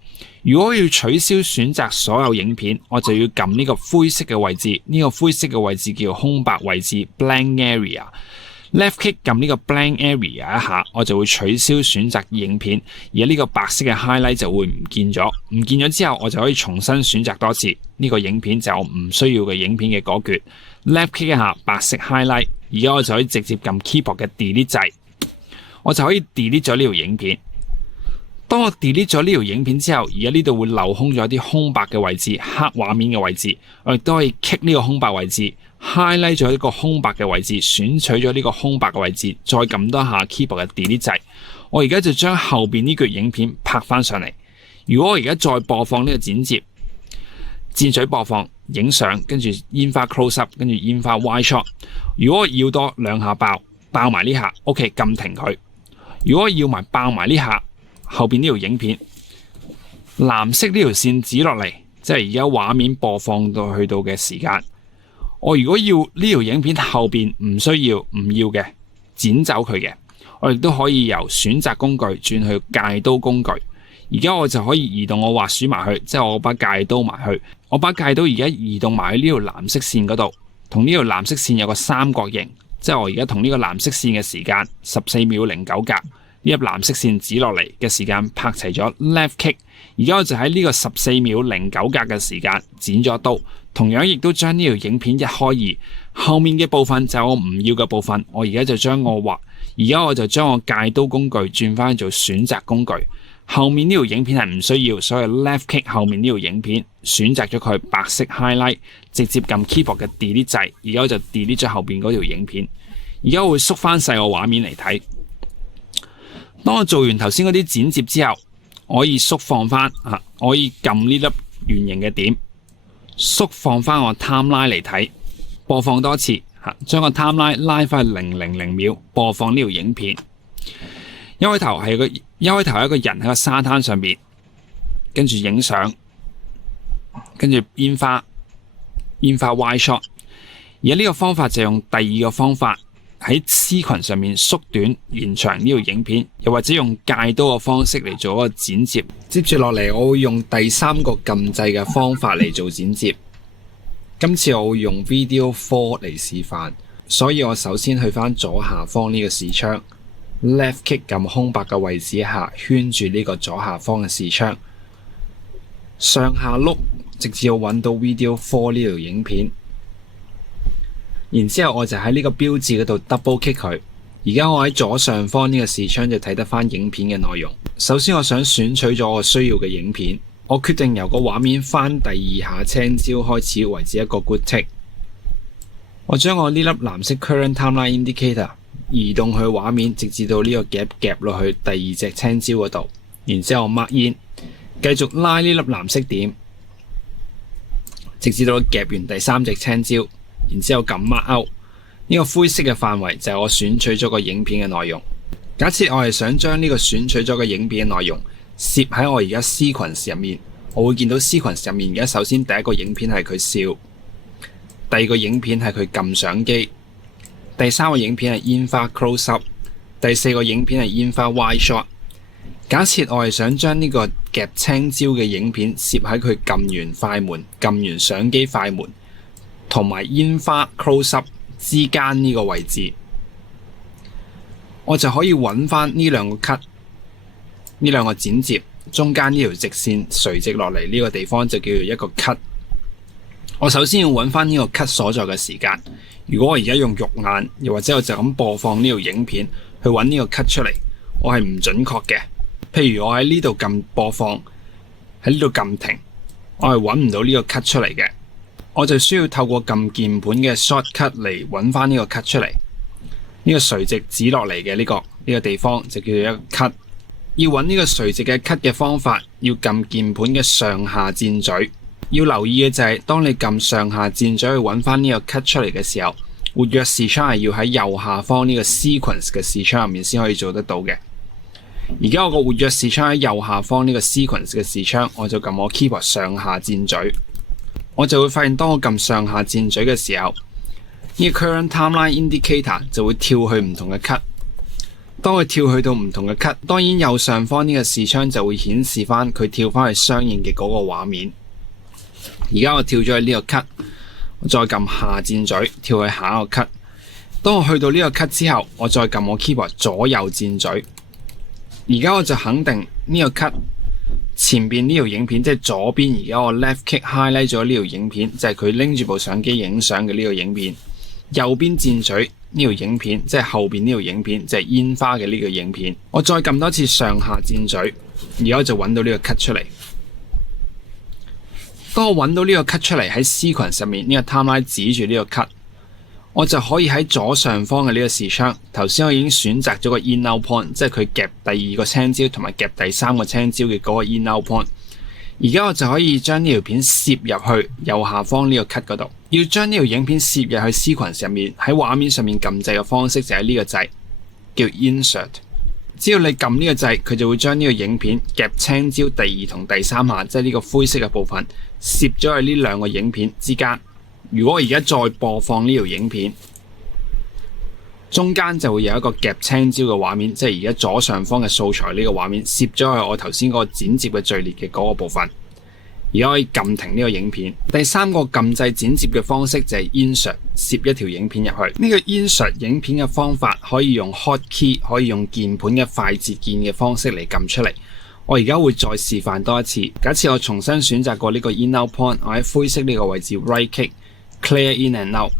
如果我要取消選擇所有影片，我就要撳呢個灰色嘅位置，呢個灰色嘅位置叫空白位置 （blank area）。Left click 撳呢個 blank area 一下，我就會取消選擇影片，而呢個白色嘅 highlight 就會唔見咗。唔見咗之後，我就可以重新選擇多次。呢個影片就係我唔需要嘅影片嘅嗰橛。Left click 一下，白色 highlight， 而家我就可以直接撳 keyboard 嘅 delete 掣，我就可以 delete 咗呢條影片。當我 delete 咗呢條影片之後，而家呢度會留空咗一啲空白嘅位置，黑畫面嘅位置，我亦都可以 click 呢個空白位置 ，highlight 咗一個空白嘅位置，選取咗呢個空白嘅位置，再撳多下 keyboard 嘅 delete 掣。我而家就將後邊呢橛影片拍翻上嚟。如果我而家再播放呢個剪接，箭嘴播放、影相，跟住煙花 close up， 跟住煙花 wide shot。如果我要多兩下爆埋呢下 ，OK， 撳停佢。如果我要埋爆埋呢下，後邊呢條影片藍色呢條線指落嚟，即係而家畫面播放到去到嘅時間。我如果要呢條影片後邊唔要嘅，剪走佢嘅，我亦都可以由選擇工具轉去界刀工具。而家我就可以移動我滑鼠埋去，即係我把界刀埋去。我把界刀而家移動埋喺呢條藍色線嗰度，同呢條藍色線有個三角形，即係我而家同呢個藍色線嘅時間14秒09格。呢粒藍色線指落嚟嘅時間拍齊咗 left click， 而家我就喺呢個14秒09格嘅時間剪咗刀，同樣亦都將呢條影片一開二，後面嘅部分就係我唔要嘅部分，我而家就將我將我界刀工具轉翻做選擇工具，後面呢條影片係唔需要，所以 left click 後面呢條影片選擇咗佢白色 highlight， 直接撳 keyboard 嘅 delete 掣，而家我就 delete 咗後邊嗰條影片。而家我會縮翻細個畫面嚟睇。當我做完頭先嗰啲剪接之後，我可以縮放翻我可以撳呢粒圓形嘅點，縮放翻我 timeline 嚟睇，播放多次將個 timeline 拉翻去000秒，播放呢條影片。一開頭係一個人喺個沙灘上邊，跟住影相，跟住煙花 wide shot。而家呢個方法就用第二個方法。喺 C 群上面縮短延長呢條影片，又或者用界刀嘅方式嚟做一個剪接。接住落嚟，我會用第三個撳掣嘅方法嚟做剪接。今次我會用 Video 4嚟示範，所以我首先去翻左下方呢個視窗 ，left click 撳空白嘅位置一下，圈住呢個左下方嘅視窗，上下碌，直至我揾到 Video 4呢條影片。然之後我就喺呢個標誌嗰度 double click 佢，而家我喺左上方呢個視窗就睇得翻影片嘅內容。首先我想選取咗我需要嘅影片，我決定由個畫面翻第二下青椒開始為止一個 good tick。我將我呢粒藍色 current timeline indicator 移動去畫面，直至到呢個夾夾落去第二隻青椒嗰度，然之後我 mark in， 繼續拉呢粒藍色點，直至到夾完第三隻青椒。然之後撳 mark out， 呢個灰色嘅範圍就係我選取咗個影片嘅內容。假設我係想將呢個選取咗嘅影片嘅內容攝喺我而家 sequence 入面，我會見到 sequence 入面而家首先第一個影片係佢笑，第二個影片係佢撳相機，第三個影片係煙花 close up， 第四個影片係煙花 wide shot。假設我係想將呢個夾青椒嘅影片攝喺佢撳完快門、撳完相機快門同埋煙花 close up 之間呢個位置，我就可以揾翻呢兩個 cut， 呢兩個剪接中間呢條直線垂直落嚟呢個地方就叫做一個 cut。我首先要揾翻呢個 cut 所在嘅時間。如果我而家用肉眼，又或者我就咁播放呢條影片去揾呢個 cut 出嚟，我係唔準確嘅。譬如我喺呢度撳播放，喺呢度撳停，我係揾唔到呢個 cut 出嚟嘅。我就需要透過撳鍵盤嘅 shortcut 嚟揾翻呢個 cut 出嚟。呢個垂直指落嚟嘅呢個地方就叫做一個 cut。要揾呢個垂直嘅 cut 嘅方法，要撳鍵盤嘅上下箭嘴。要留意嘅就係，當你撳上下箭嘴去揾翻呢個 cut 出嚟嘅時候，活躍視窗係要喺右下方呢個 sequence 嘅視窗入面先可以做得到嘅。而家我個活躍視窗喺右下方呢個 sequence 嘅視窗，我就撳我 keyboard 上下箭嘴，我就會發現當我撳上下箭嘴嘅時候，呢個 current timeline indicator 就會跳去唔同嘅 cut。當佢跳去到唔同嘅 cut， 當然右上方呢個視窗就會顯示翻佢跳翻去相應嘅嗰個畫面。而家我跳咗去呢個 cut， 我再撳下箭嘴跳去下一個 cut。當我去到呢個 cut 之後，我再撳我 keyboard 左右箭嘴。而家我就肯定呢個 cut 前邊呢條影片，即係左邊。而家我 left click highlight 咗呢條影片，就係佢拎住部相機影相嘅呢個影片。右邊箭嘴呢條影片，即係後邊呢條影片，就係煙花嘅呢個影片。我再撳多次上下箭嘴，而家就揾到呢個 cut 出嚟。當我揾到呢個 cut 出嚟，喺 sequence 上面呢個 timeline 指住呢個 cut， 我就可以喺左上方嘅呢個視窗，頭先我已經選擇咗個 in out point， 即係佢夾第二個青椒同埋夾第三個青椒嘅嗰個 in out point。而家我就可以將呢條片攝入去右下方呢個 cut 嗰度。要將呢條影片攝入去 sequence 入面，喺畫面上面撳掣嘅方式就係呢個掣，叫 insert。只要你撳呢個掣，佢就會將呢個影片夾青椒第二同第三下，即係呢個灰色嘅部分，攝咗去呢兩個影片之間。如果我而家再播放呢條影片，中間就會有一個夾青椒嘅畫面，即係而家左上方嘅素材呢個畫面，攝咗去我頭先嗰個剪接嘅序列嘅嗰個部分。而家可以撳停呢個影片。第三個撳掣剪接嘅方式就係 insert， 攝一條影片入去。呢個 insert 影片嘅方法可以用 hotkey， 可以用鍵盤嘅快捷鍵嘅方式嚟撳出嚟。我而家會再示範多一次。假設我重新選擇過呢個 in out point， 我喺灰色呢個位置 right click clear in and out，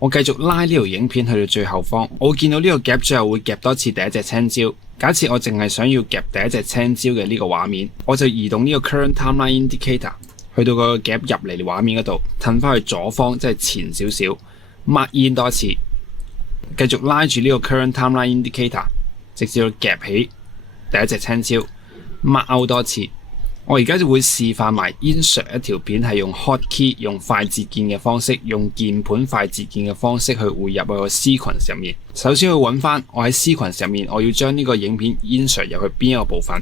我繼續拉呢條影片去到最後方，我會見到呢個夾最後會夾多次第一隻青椒。假設我淨係想要夾第一隻青椒嘅呢個畫面，我就移動呢個 current timeline indicator 去到個夾入嚟畫面嗰度，褪翻去左方，即係前少少 mark in 多次，繼續拉住呢個 current timeline indicator， 直至到夾起第一隻青椒 mark out 多次。我而家就會示範埋 insert 一條片係用 hotkey 用快捷鍵嘅方式，用鍵盤快捷鍵嘅方式去匯入去個 sequence 入面。首先去揾翻我喺 sequence 入面，我要將呢個影片 insert 入去邊一個部分。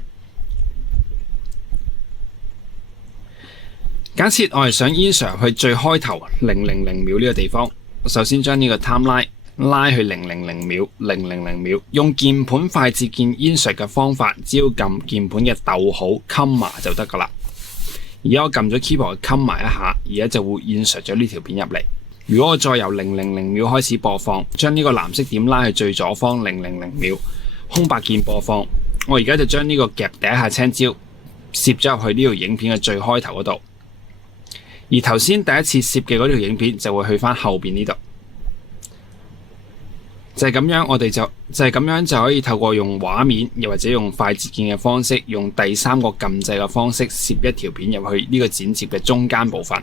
假設我係想 insert 去最開頭000秒呢個地方，我首先將呢個 timeline 拉去000秒，000秒，用鍵盤快捷鍵 insert 嘅方法，只要撳鍵盤嘅逗號 comma 就得噶啦。而家我撳咗 keyboard comma 一下，而家就會 insert 咗呢條片入嚟。如果我再由000秒開始播放，將呢個藍色點拉去最左方000秒，空白鍵播放，我而家就將呢個夾第一下青椒攝咗入去呢條影片嘅最開頭嗰度。而頭先第一次攝嘅嗰條影片就會去翻後邊呢度。就係咁樣，我哋就係咁樣就可以透過用畫面，又或者用快捷鍵嘅方式，用第三個撳掣嘅方式攝一條片入去呢個剪接嘅中間部分。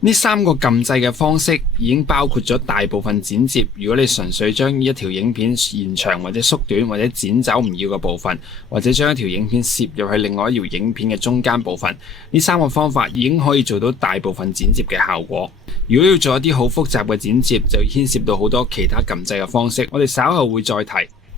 呢三個撳掣嘅方式已經包括咗大部分剪接。如果你純粹將一條影片延長或者縮短，或者剪走唔要嘅部分，或者將一條影片攝入去另外一條影片嘅中間部分，呢三個方法已經可以做到大部分剪接嘅效果。如果要做一啲好複雜嘅剪接，就牽涉到好多其他撳掣嘅方式，我哋稍後會再提。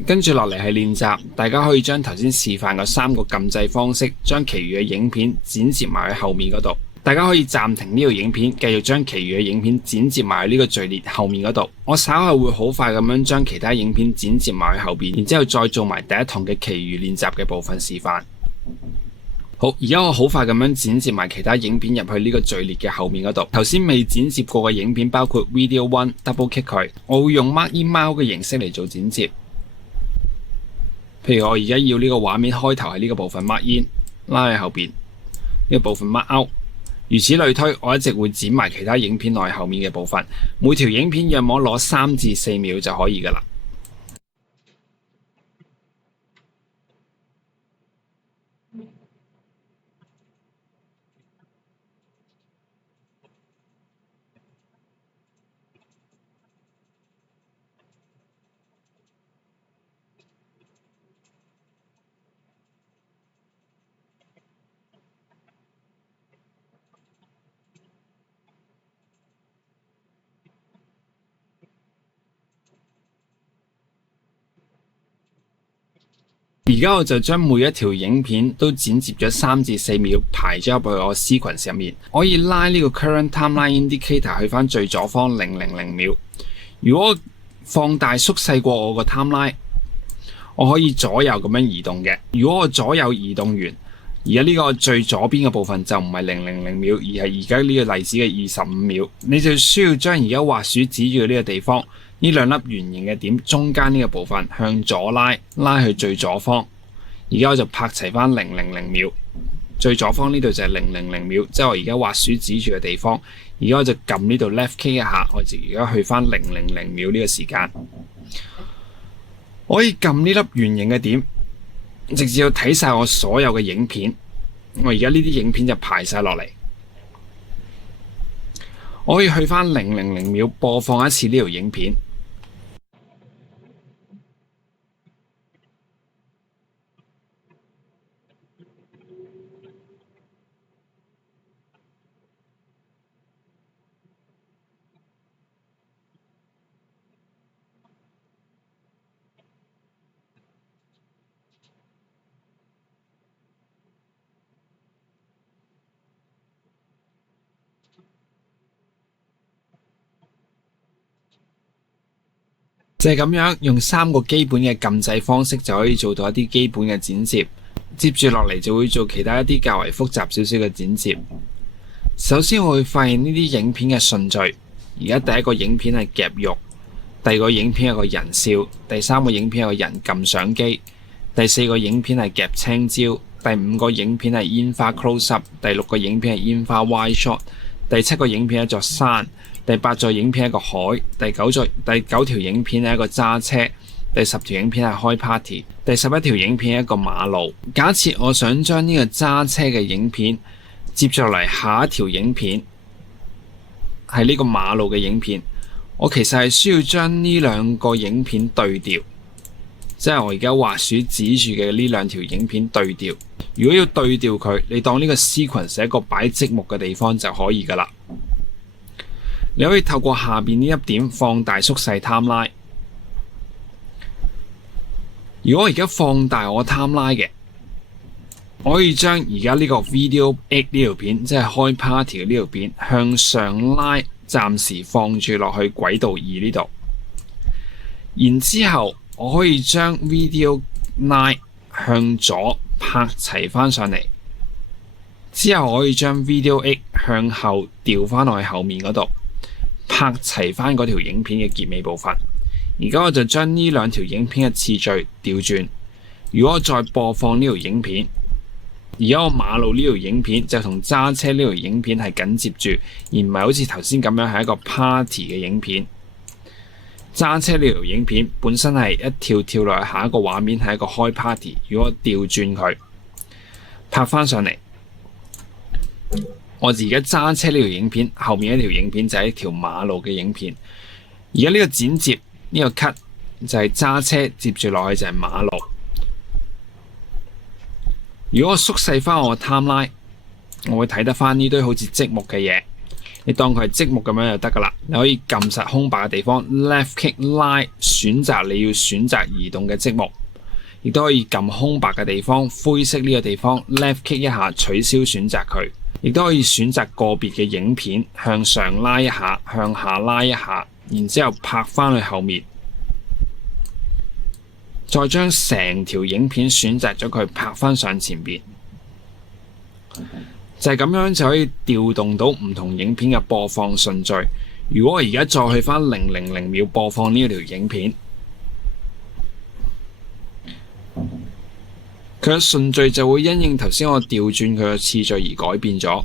跟住落嚟係練習，大家可以將頭先示範嘅三個撳掣方式，將其餘嘅影片剪接埋喺後面嗰度。大家可以暫停呢條影片，繼續將其餘嘅影片剪接埋喺呢個序列後面嗰度。我稍後會好快咁樣將其他影片剪接埋喺後邊，然之後再做埋第一堂嘅其餘練習嘅部分示範。好，而家我好快咁樣剪接埋其他影片入去呢個序列嘅後面嗰度。頭先未剪接過嘅影片包括 Video 1，double click 佢，我會用 mark in 貓嘅形式嚟做剪接。譬如我而家要呢個畫面開頭係呢個部分 mark in， 拉去後邊呢個部分 mark out。如此類推，我一直會剪埋其他影片內後面嘅部分，每條影片約摸攞3至4秒就可以㗎啦。而家我就將每一條影片都剪接咗3至4秒，排咗入去我 sequence 入面。我可以拉呢個 current timeline indicator 去返最左方000秒。如果放大縮細過我個 timeline， 我可以左右咁樣移動嘅。如果我左右移動完，而家呢個最左邊嘅部分就唔係000秒，而係而家呢個例子嘅25秒。你就需要將而家滑鼠指住呢個地方，呢兩粒圓形嘅點中間呢個部分向左拉去最左方。而家我就拍齊返000秒，最左方呢度就係000秒，即係我而家滑鼠指住嘅地方。而家我就撳呢度 left key 一下，我就而家去返000秒呢個時間。我可以撳呢粒圓形嘅點，直至到睇晒我所有嘅影片。我而家呢啲影片就排晒落嚟。我可以去返000秒播放一次呢條影片。就係咁樣，用3個基本嘅撳掣方式就可以做到一啲基本嘅剪接。接住落嚟就會做其他一啲較為複雜少少嘅剪接。首先我會發現呢啲影片嘅順序。而家第一個影片係夾肉，第二個影片係個人笑，第三個影片係個人撳相機，第四個影片係夾青椒，第5個影片係煙花 close up， 第6個影片係煙花 wide shot， 第7個影片係一座山，第8座影片係一個海，第9條影片係一個揸車，第10條影片係開 party， 第11條影片係一個馬路。假設我想將呢個揸車嘅影片接住落嚟下一條影片係呢個馬路嘅影片，我其實係需要將呢兩個影片對調，即係我而家滑鼠指住嘅呢兩條影片對調。如果要對調佢，你當呢個 sequence 係一個擺積木嘅地方就可以㗎啦。你可以透過下邊呢一點放大縮細 timeline。如果我而家放大我 timeline 嘅，我可以將而家呢個 video 8呢條片，即係開 party 嘅呢條片向上拉，暫時放住落去軌道2呢度。然之後我可以將 video 9向左拍齊翻上嚟，之後我可以將 video 8向後調翻落去後面嗰度，拍齊翻嗰條影片嘅結尾部分。而家我就將呢兩條影片嘅次序調轉。如果我再播放呢條影片，而家我馬路呢條影片就同揸車呢條影片係緊接住，而唔係好似頭先咁樣係一個 party 嘅影片。揸車呢條影片本身係一跳落去下一個畫面係一個開 party。如果我調轉佢拍翻上嚟，我而家揸車呢條影片後面一條影片就係一條馬路嘅影片。而家呢個剪接呢個 cut 就係揸車，接住落去就係馬路。如果我縮細翻我個 timeline， 我會睇得翻呢堆好似積木嘅嘢。你當佢係積木咁樣就得噶啦。你可以撳實空白嘅地方 left click 拉，選擇你要選擇移動嘅積木，亦都可以撳空白嘅地方灰色呢個地方 left click 一下取消選擇佢，亦都可以選擇個別嘅影片向上拉一下，向下拉一下，然之後拍翻去後面，再將成條影片選擇咗佢拍翻上前邊，就係咁樣就可以調動到唔同影片嘅播放順序。如果我而家再去翻000秒播放呢條影片，佢嘅順序就會因應頭先我調轉佢嘅次序而改變咗。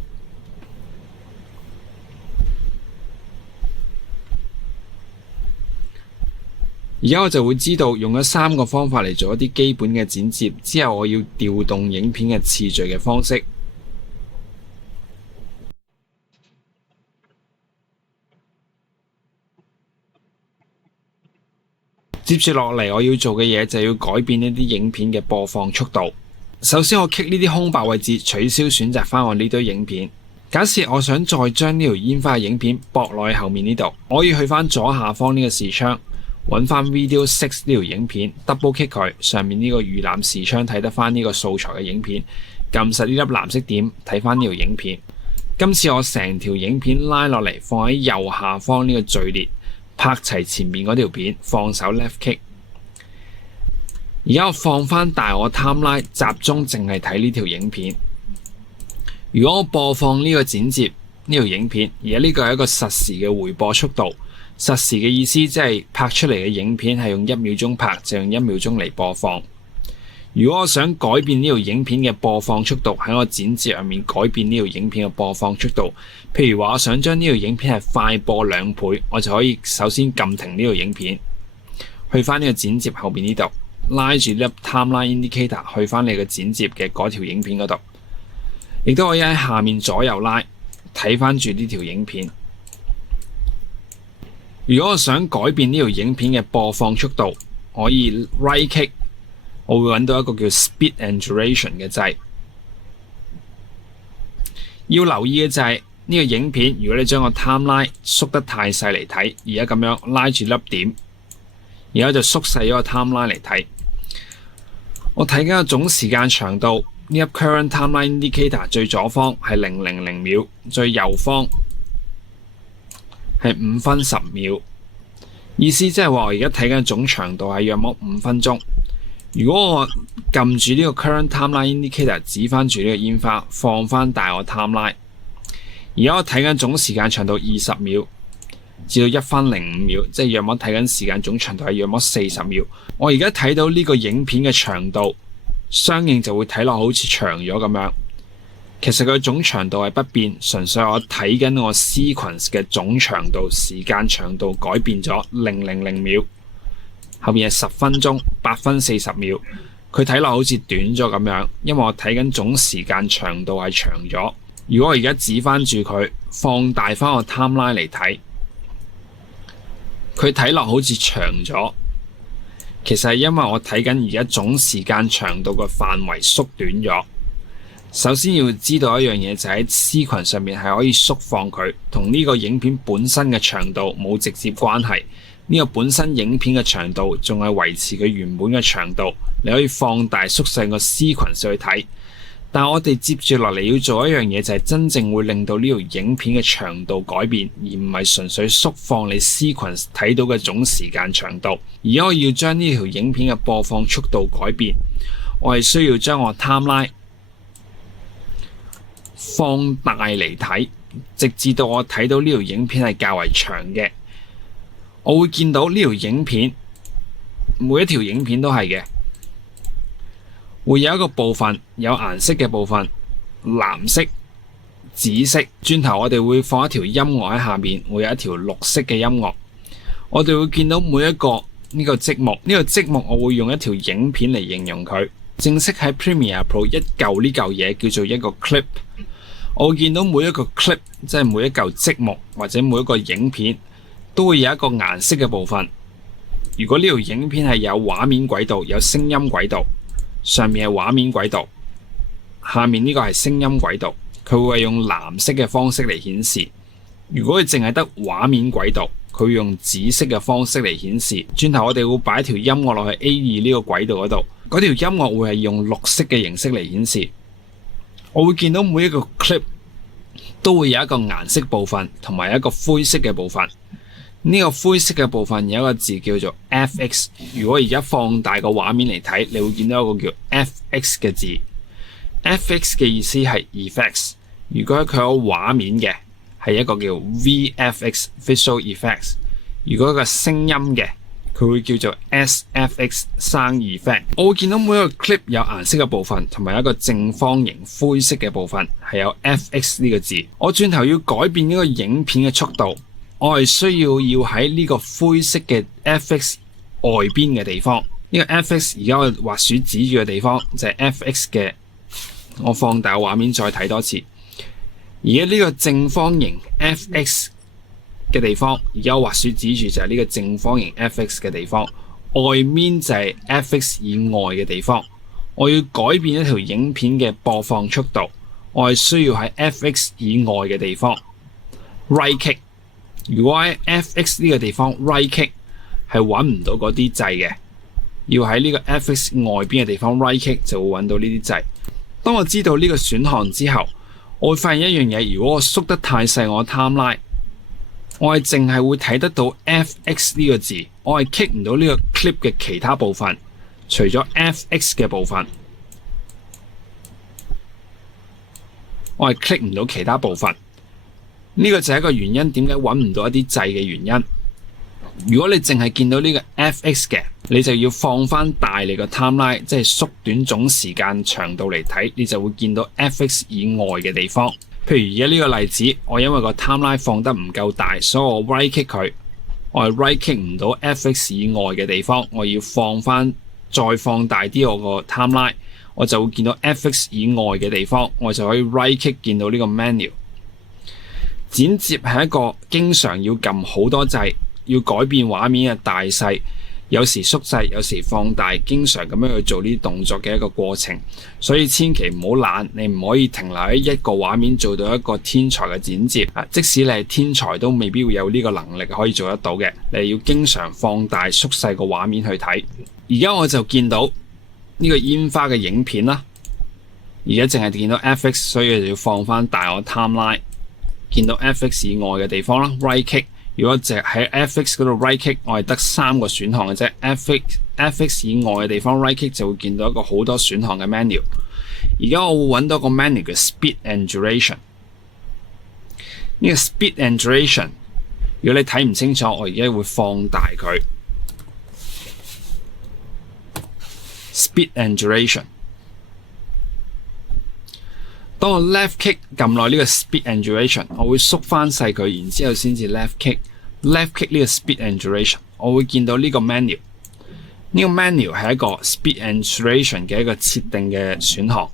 而家我就會知道用咗3個方法嚟做一啲基本嘅剪接，之後我要調動影片嘅次序嘅方式。接住落嚟我要做嘅嘢就係要改變一啲影片嘅播放速度。首先我 click 呢啲空白位置，取消選擇翻我呢堆影片。假設我想再將呢條煙花嘅影片駁落去後面呢度，我可以去翻左下方呢個視窗，揾翻 Video 6呢條影片 ，double click 佢，上面呢個預覽視窗睇得翻呢個素材嘅影片，撳實呢粒藍色點睇翻呢條影片。今次我成條影片拉落嚟，放喺右下方呢個序列，拍齊前面嗰條片，放手 left click。而家我放翻大我 timeline，集中淨係睇呢條影片。如果我播放呢個剪接呢條影片，而家呢個係一個實時嘅回播速度。實時嘅意思即係拍出嚟嘅影片係用1秒鐘拍，就用1秒鐘嚟播放。如果我想改變呢條影片嘅播放速度，喺我剪接入面改變呢條影片嘅播放速度，譬如話我想將呢條影片係快播2倍，我就可以首先撳停呢條影片，去翻呢個剪接後邊呢度，拉住粒 timeline indicator 去翻你嘅剪接嘅嗰條影片嗰度，亦都可以喺下面左右拉睇翻住呢條影片。如果我想改變呢條影片嘅播放速度，可以 right click， 我會揾到一個叫 Speed and Duration 嘅掣。要留意嘅就係呢個影片，如果你將個 timeline 縮得太細嚟睇，而家咁樣拉住粒點，然後就縮細咗個 timeline 嚟睇。我睇緊個總時間長度，呢粒 Current Timeline Indicator 最左方係000秒，最右方係5分10秒，意思即係話我而家睇緊總長度係約莫5分鐘。如果我撳住呢個 Current Timeline Indicator 指翻住呢個煙花，放翻大我 timeline， 而家我睇緊總時間長度20秒至到1分05秒，即係約莫睇緊時間總長度係約莫40秒。我而家睇到呢個影片嘅長度，相應就會睇落好似長咗咁樣。其實佢總長度係不變，純粹我睇緊我 sequence 嘅總長度、時間長度改變咗000秒，後面係10分鐘、8分40秒，佢睇落好似短咗咁樣，因為我睇緊總時間長度係長咗。如果我而家指翻住佢，放大翻個 timeline 嚟睇，佢睇落好似長咗，其實係因為我睇緊而家總時間長度嘅範圍縮短咗。首先要知道一樣嘢，就喺 sequence 上面係可以縮放佢，同呢個影片本身嘅長度冇直接關係。呢個本身影片嘅長度仲係維持佢原本嘅長度，你可以放大縮細個 sequence 去睇。但我哋接住落嚟要做一樣嘢，就係真正會令到呢條影片嘅長度改變，而唔係純粹縮放你 sequence 睇到嘅總時間長度。而家我要將呢條影片嘅播放速度改變，我係需要將我 timeline放大嚟睇，直至到我睇到呢條影片係較為長嘅。我會見到呢條影片，每一條影片都係嘅，會有一個部分有顏色嘅部分，藍色、紫色。轉頭我哋會放一條音樂喺下面，會有一條綠色嘅音樂。我哋會見到每一個呢個積木，呢個積木我會用一條影片嚟形容佢。正式喺 Premiere Pro 一嚿呢嚿嘢叫做一個 clip。我會見到每一個 clip， 即係每一嚿積木或者每一個影片，都會有一個顏色嘅部分。如果呢條影片係有畫面軌道、有聲音軌道，上面係畫面軌道，下面呢個係聲音軌道，佢會用藍色嘅方式嚟顯示。如果佢淨係得畫面軌道，佢會用紫色嘅方式嚟顯示。轉頭我哋會擺條音樂落去 A2 呢個軌道嗰度，嗰條音樂會係用綠色嘅形式嚟顯示。我會見到每一個 clip 都會有一個顏色部分同埋一個灰色嘅部分。呢個灰色嘅部分有一個字叫做 FX。如果而家放大個畫面嚟睇，你會見到一個叫 FX 嘅字。FX 嘅意思係 effects。如果佢有畫面嘅，係一個叫 VFX Visual Effects。如果一個聲音嘅，佢會叫做 SFX Sound Effect。我會見到每一個 clip 有顏色嘅部分同埋一個正方形灰色嘅部分係有 FX 呢個字。我轉頭要改變呢個影片嘅速度，我係需要喺呢個灰色嘅 FX 外邊嘅地方。呢個 fx 而家我滑鼠指住嘅地方就係 fx 嘅，我放大個畫面再睇多次。而家呢個正方形 fx 嘅地方，而家我滑鼠指住就係呢個正方形 fx 嘅地方，外面就係 fx 以外嘅地方。我要改變一條影片嘅播放速度，我係需要喺 fx 以外嘅地方 right click。如果喺 fx 呢個地方 right click 係揾唔到嗰啲掣嘅，要喺呢個 fx 外邊嘅地方 right click 就會揾到呢啲掣。當我知道呢個選項之後，我會發現一樣嘢，如果我縮得太細我 timeline， 我係淨係會睇得到 fx 呢個字，我係 click 唔到呢個 clip 嘅其他部分，除咗 fx 嘅部分，我係 click 唔到其他部分。呢個就係一個原因，點解揾唔到一啲掣嘅原因。如果你淨係見到呢個 fx 嘅，你就要放翻大你個 timeline， 即係縮短總時間長度嚟睇，你就會見到 fx 以外嘅地方。譬如而家呢個例子，我因為個 timeline 放得唔夠大，所以我 right click 佢，我係 right click 唔到 fx 以外嘅地方，我要放翻再放大啲我個 timeline， 我就會見到 fx 以外嘅地方，我就可以 right click 見到呢個 menu。剪接係一個經常要撳好多掣，要改變畫面嘅大細，有時縮細，有時放大，經常咁樣去做呢啲動作嘅一個過程。所以千祈唔好懶，你唔可以停留喺一個畫面做到一個天才嘅剪接。即使你係天才，都未必會有呢個能力可以做得到嘅。你要經常放大、縮細個畫面去睇。而家我就見到呢個煙花嘅影片啦，而家淨係見到 fx， 所以就要放翻大我 timeline。見到 fx 以外嘅地方啦 ，right click。如果淨係喺 fx 嗰度 right click， 我係得3個選項嘅啫。fx 以外嘅地方 right click 就會見到一個好多選項嘅 menu。而家我會揾到個 menu 嘅 speed and duration。呢個 speed and duration， 如果你睇唔清楚，我而家會放大佢。speed and duration。當我 left click 撳落呢個 speed and duration， 我會縮翻細佢，然之後先至 left click 呢個 speed and duration， 我會見到呢個 menu。呢個 menu 係一個 speed and duration 嘅一個設定嘅選項。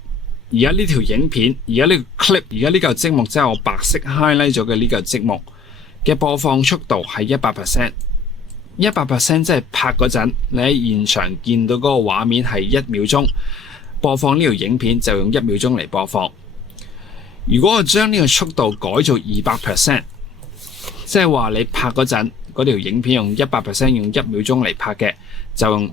而家呢條影片，而家呢個 clip， 而家呢嚿積木即係我白色 highlight 咗嘅呢嚿積木嘅播放速度係 100%。100% 即係拍嗰陣，你喺現場見到嗰個畫面係1秒鐘，播放呢條影片就用1秒鐘嚟播放。如果我將呢個速度改做 200%， 即係話你拍嗰陣嗰條影片用 100% 用1秒鐘嚟拍嘅，就用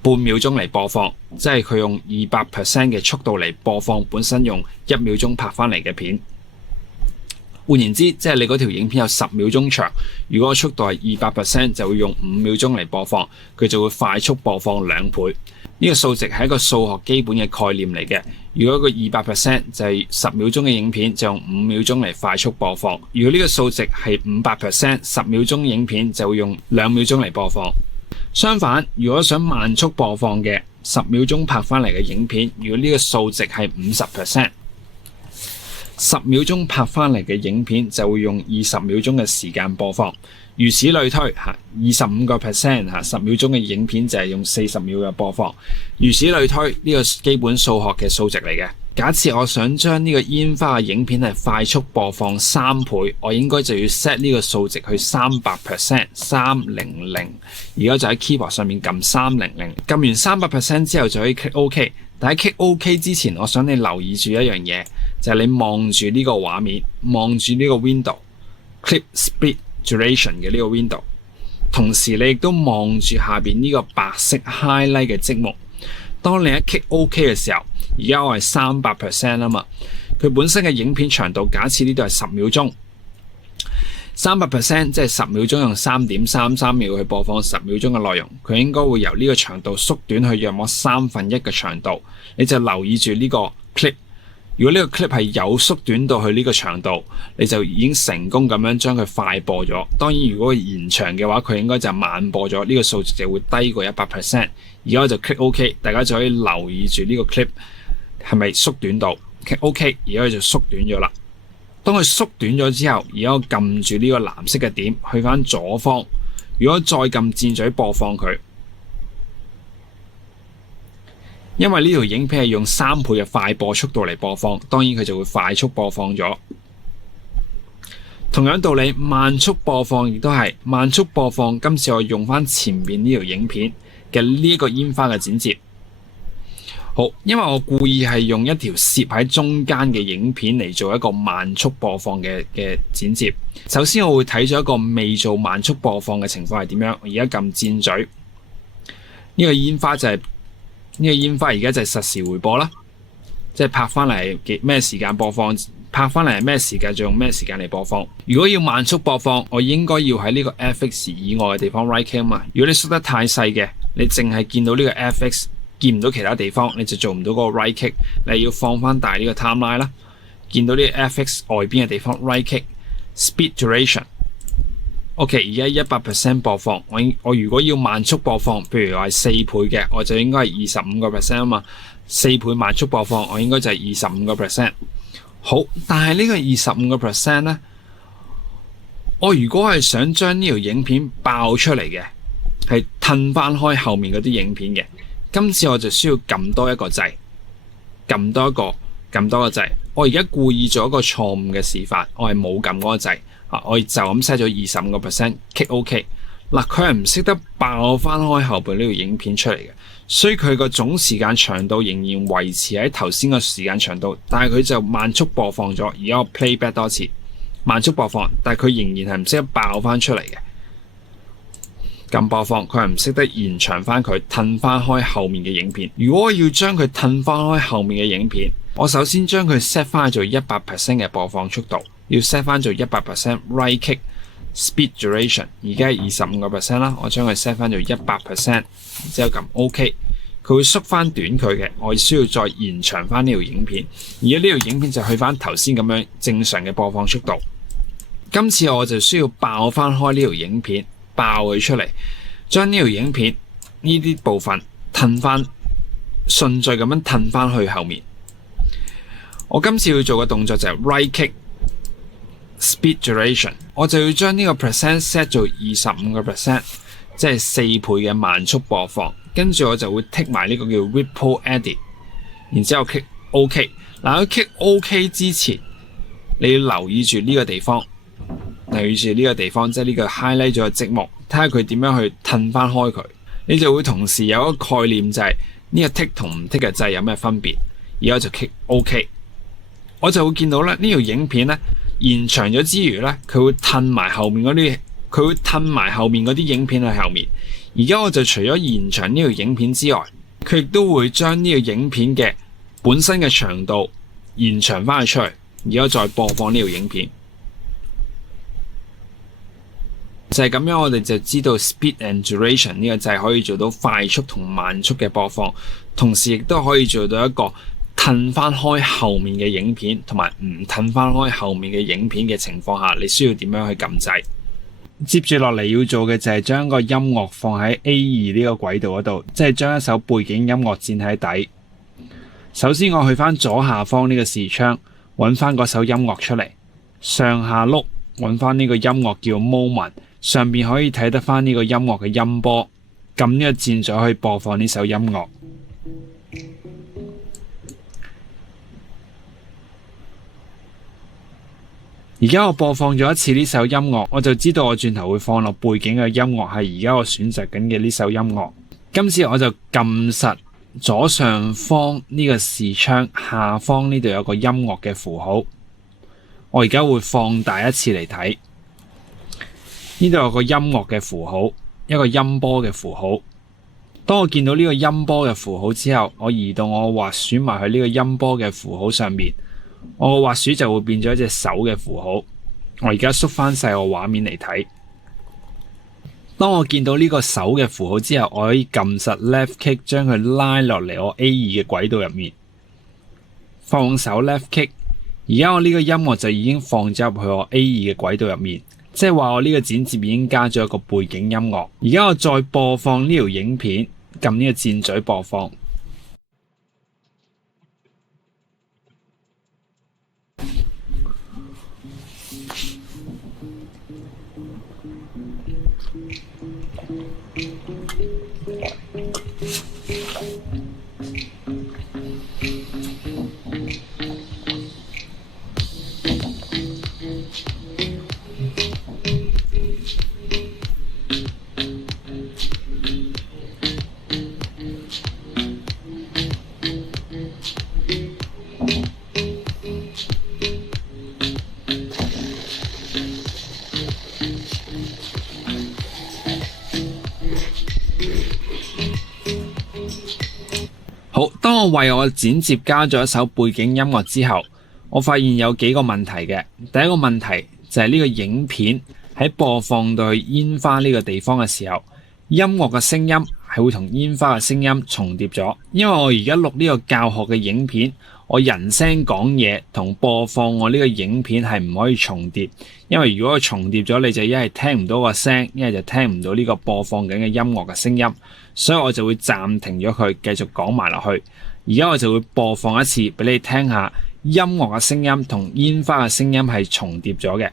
半秒鐘嚟播放，即係佢用 200% 嘅速度嚟播放本身用1秒鐘拍翻嚟嘅片。換言之，即係你嗰條影片有10秒鐘長，如果個速度係 200%， 就會用5秒鐘嚟播放，佢就會快速播放2倍。呢個數值係一個數學基本嘅概念嚟嘅。如果個200% 就係10秒鐘嘅影片，就用5秒鐘嚟快速播放。如果呢個數值係500%， 10秒鐘影片就會用2秒鐘嚟播放。相反，如果想慢速播放嘅10秒鐘拍翻嚟嘅影片，如果呢個數值係50%， 10秒鐘拍翻嚟嘅影片就會用20秒鐘嘅時間播放。如此類推，25% 10秒鐘嘅影片就係用40秒嘅播放。如此類推，呢個基本數學嘅數值嚟嘅。假設我想將呢個煙花嘅影片係快速播放3倍，我應該就要 set 呢個數值去 300%， 300。而家就喺 keyboard 上面撳300，撳完300% 之後就可以 click OK。但喺 click OK 之前，我想你留意住一樣嘢，就係你望住呢個畫面，望住呢個 window clip speed duration 嘅呢個 window， 同時你亦都望住下邊呢個白色 highlight 嘅積木。當你一 click OK 嘅時候，而家我係300% 啊嘛，佢本身嘅影片長度假設呢度係10秒鐘，300% 即係10秒鐘用 3.33 秒去播放10秒鐘嘅內容，佢應該會由呢個長度縮短去約莫1/3嘅長度。你就留意住呢個 clip。如果呢個 clip 係有縮短到去呢個長度，你就已經成功咁樣將佢快播咗。當然，如果延長嘅話，佢應該就慢播咗，呢個數值就會低過 100%。而家我就 click OK， 大家就可以留意住呢個 clip 係咪縮短到 click OK， 而家就縮短咗啦。當佢縮短咗之後，而家我撳住呢個藍色嘅點去翻左方，如果再撳箭嘴播放佢，因為呢條影片係用3倍嘅快播速度嚟播放，當然佢就會快速播放咗。同樣道理，慢速播放亦都係慢速播放。今次我用翻前面呢條影片嘅呢一個煙花嘅剪接。好，因為我故意係用一條攝喺中間嘅影片嚟做一個慢速播放嘅剪接。首先我會睇咗一個未做慢速播放嘅情況係點樣。我而家撳箭嘴，呢個煙花就係呢個煙花而家就係實時回播啦，即係拍翻嚟咩時間播放。拍翻嚟係咩時間就用咩時間嚟播放。如果要慢速播放，我應該要喺呢個 FX 以外嘅地方 right click 啊嘛。如果你縮得太細嘅，你淨係見到呢個 FX， 見唔到其他地方，你就做唔到嗰個 right click。你要放翻大呢個 timeline 啦，見到呢個 FX 外邊嘅地方 right click speed duration。OK， 而家 100% 播放。我如果要慢速播放，譬如話係4倍嘅，我就應該係 25% 啊嘛。4倍慢速播放，我應該就係 25%。好，但係呢個 25% 呢，我如果係想將呢條影片爆出嚟嘅，係褪翻開後面嗰啲影片嘅，今次我就需要撳多一個掣，撳多個掣。我而家故意做一個錯誤嘅示範，我係冇撳嗰個掣，我就咁 set 咗 25%，click OK。嗱，佢係唔識得爆翻開後邊呢條影片出嚟嘅。所以佢個總時間長度仍然維持喺頭先個時間長度，但係佢就慢速播放咗。而家我 playback 多次，慢速播放，但係佢仍然係唔識得爆翻出嚟嘅。撳播放，佢係唔識得延長翻佢，褪翻開後面嘅影片。如果我要將佢褪翻開後面嘅影片，我首先將佢 set 翻做 100% 嘅播放速度，要 set 翻做 100% right click speed duration。而家係 25% 啦，我將佢 set 翻做 100%， 然之後撳 OK。佢會縮翻短佢嘅，我需要再延長翻呢條影片。而家呢條影片就去翻頭先咁樣正常嘅播放速度。今次我就需要爆翻開呢條影片，爆佢出嚟，將呢條影片呢啲部分褪翻順序咁樣褪翻去後面。我今次要做嘅動作就係 right click speed duration， 我就要將呢個 percent set 做 25%， 即係4倍嘅慢速播放。跟住我就會剔埋呢個叫 ripple edit， 然之後 click OK。嗱，喺 click OK 之前，你要留意住呢個地方，留意住呢個地方，即係呢個 highlight 咗嘅積木，睇下佢點樣去褪翻開佢。你就會同時有一個概念，就係呢個剔同唔剔嘅掣有咩分別。而家就 click OK， 我就會見到咧呢條影片咧延長咗之餘咧，佢會褪埋後面嗰啲影片喺後面。而家我就除咗延長呢條影片之外，佢亦都會將呢個影片嘅本身嘅長度延長翻去出嚟。而家再播放呢條影片，就係咁樣，我哋就知道 speed and duration 呢個掣可以做到快速同慢速嘅播放，同時亦都可以做到一個褪翻開後面嘅影片，同埋唔褪翻開後面嘅影片嘅情況下，你需要點樣去撳掣。接住落嚟要做嘅就係將個音樂放喺 A2 呢個軌道嗰度，即係將一首背景音樂墊喺底。首先我去翻左下方呢個視窗，揾翻嗰首音樂出嚟，上下碌揾翻呢個音樂叫 moment， 上邊可以睇得翻呢個音樂嘅音波，撳呢個鍵就可以播放呢首音樂。而家我播放咗一次呢首音樂，我就知道我轉頭會放落背景嘅音樂係而家我選擇緊嘅呢首音樂。今次我就撳實左上方呢個視窗下方呢度有個音樂嘅符號，我而家會放大一次嚟睇。呢度有個音樂嘅符號，一個音波嘅符號。當我見到呢個音波嘅符號之後，我移動我滑鼠埋去呢個音波嘅符號上面。我個滑鼠就會變咗一隻手嘅符號。我而家縮翻細個畫面嚟睇。當我見到呢個手嘅符號之後，我可以撳實 left click 將佢拉落嚟我 A2 嘅軌道入面。放手 left click， 而家我呢個音樂就已經放咗入去我 A2 嘅軌道入面，即係話我呢個剪接已經加咗一個背景音樂。而家我再播放呢條影片，撳呢個箭嘴播放。我為我剪接加咗一首背景音樂之後，我發現有幾個問題嘅。第一個問題就係呢個影片喺播放到去煙花呢個地方嘅時候，音樂嘅聲音係會同煙花嘅聲音重疊咗。因為我而家錄呢個教學嘅影片，我人聲講嘢同播放我呢個影片係唔可以重疊，因為如果佢重疊咗，你就一係聽唔到個聲，一係就聽唔到呢個播放緊嘅音樂嘅聲音，所以我就會暫停咗佢，繼續講埋落去。而家我就會播放一次俾你聽下，音樂嘅聲音同煙花嘅聲音係重疊咗嘅。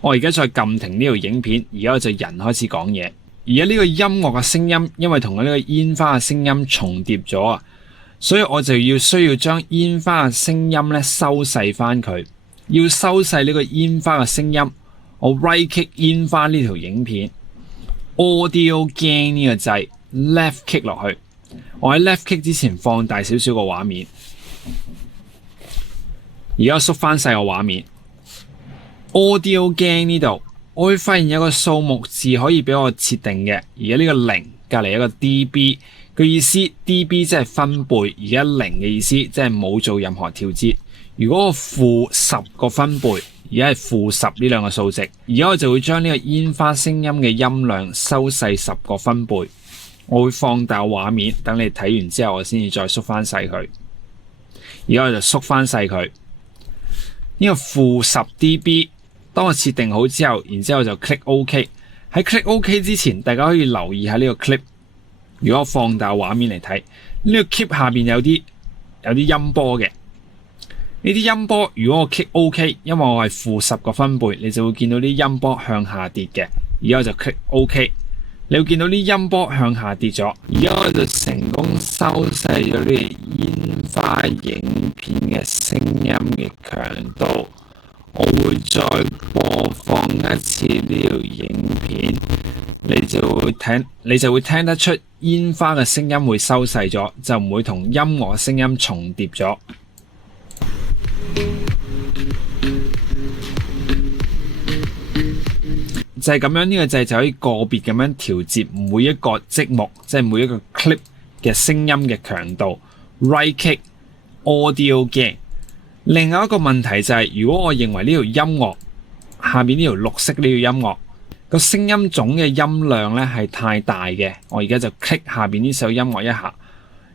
我而家再撳停呢條影片，而家我就人開始講嘢。而家呢個音樂嘅聲音，因為同我呢個煙花嘅聲音重疊咗啊，所以我就需要將煙花嘅聲音咧收細翻佢。要收細呢個煙花嘅聲音，我 right click 煙花呢條影片 ，Audio Gain 呢個掣 left click 落去。我喺 left click 之前放大少少個畫面，而家縮翻細個畫面。Audio Gain 呢度，我會發現有個數目字可以俾我設定嘅。而家呢個0隔籬有個 dB 嘅意思 ，dB 即係分貝，而家0嘅意思即係冇做任何調節。如果我-10個分貝，而家係-10呢兩個數值，而家我就會將呢個煙花聲音嘅音量收細10個分貝。我會放大畫面，等你睇完之後，我先至再縮翻細佢。而家我就縮翻細佢。呢個-10 dB。當我設定好之後，然之後就 click OK。喺 click OK 之前，大家可以留意下呢個 clip。如果我放大畫面嚟睇，呢個 clip 下邊有啲音波嘅。呢啲音波，如果我 click OK， 因為我係-10個分貝，你就會見到啲音波向下跌嘅。而家我就 click OK， 你會見到啲音波向下跌咗。而家我就成功收細咗呢個煙花影片嘅聲音嘅強度。我會再播放一次呢條影片，你就會聽得出煙花嘅聲音會收細咗，就唔會同音樂嘅聲音重疊咗。就係咁樣，呢個掣就可以個別咁樣調節每一個積木，即係每一個 clip 嘅聲音嘅強度。Right click Audio Gain。另外一個問題就係，如果我認為呢條音樂下面呢條綠色呢條音樂個聲音總嘅音量咧係太大嘅，我而家就 click 下面呢首音樂一下，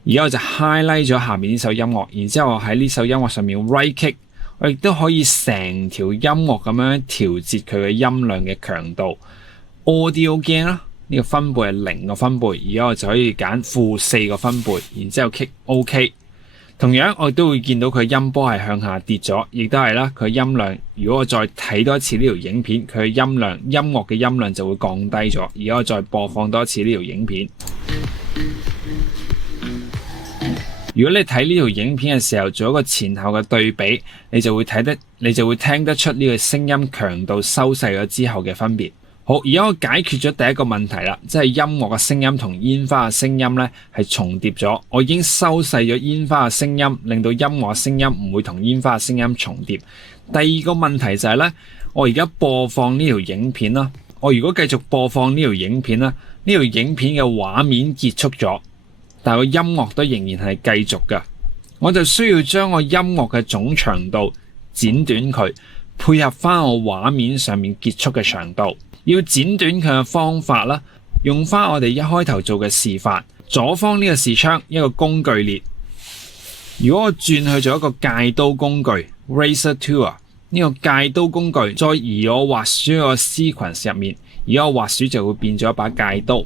而家我就 highlight 咗下面呢首音樂，然之後我喺呢首音樂上面 right click， 我亦都可以成條音樂咁樣調節佢嘅音量嘅強度。Audio Gain 啦，呢個分貝係0個分貝，而家我就可以揀-4個分貝，然之後 click OK。同樣我亦都會見到佢音波係向下跌咗，亦都係啦，佢音量，如果我再睇多一次呢條影片，佢嘅音樂嘅音量就會降低咗。而家我再播放多一次呢條影片，如果你睇呢條影片嘅時候做一個前後嘅對比，你就會聽得出呢個聲音強度收細咗之後嘅分別。好，而家我解決咗第一個問題啦，即係音樂嘅聲音同煙花嘅聲音咧係重疊咗。我已經收細咗煙花嘅聲音，令到音樂嘅聲音唔會同煙花嘅聲音重疊。第二個問題就係咧，我而家播放呢條影片啦，我如果繼續播放呢條影片啦，呢條影片嘅畫面結束咗，但係個音樂都仍然係繼續㗎。我就需要將個音樂嘅總長度剪短佢，配合翻我畫面上面結束嘅長度。要剪短佢嘅方法啦，用翻我哋一開頭做嘅示範。左方呢個視窗一個工具列，如果我轉去做一個界刀工具 Razor Tool， 呢個界刀工具再移我滑鼠個 sequence 入面，而家我滑鼠就會變咗一把界刀。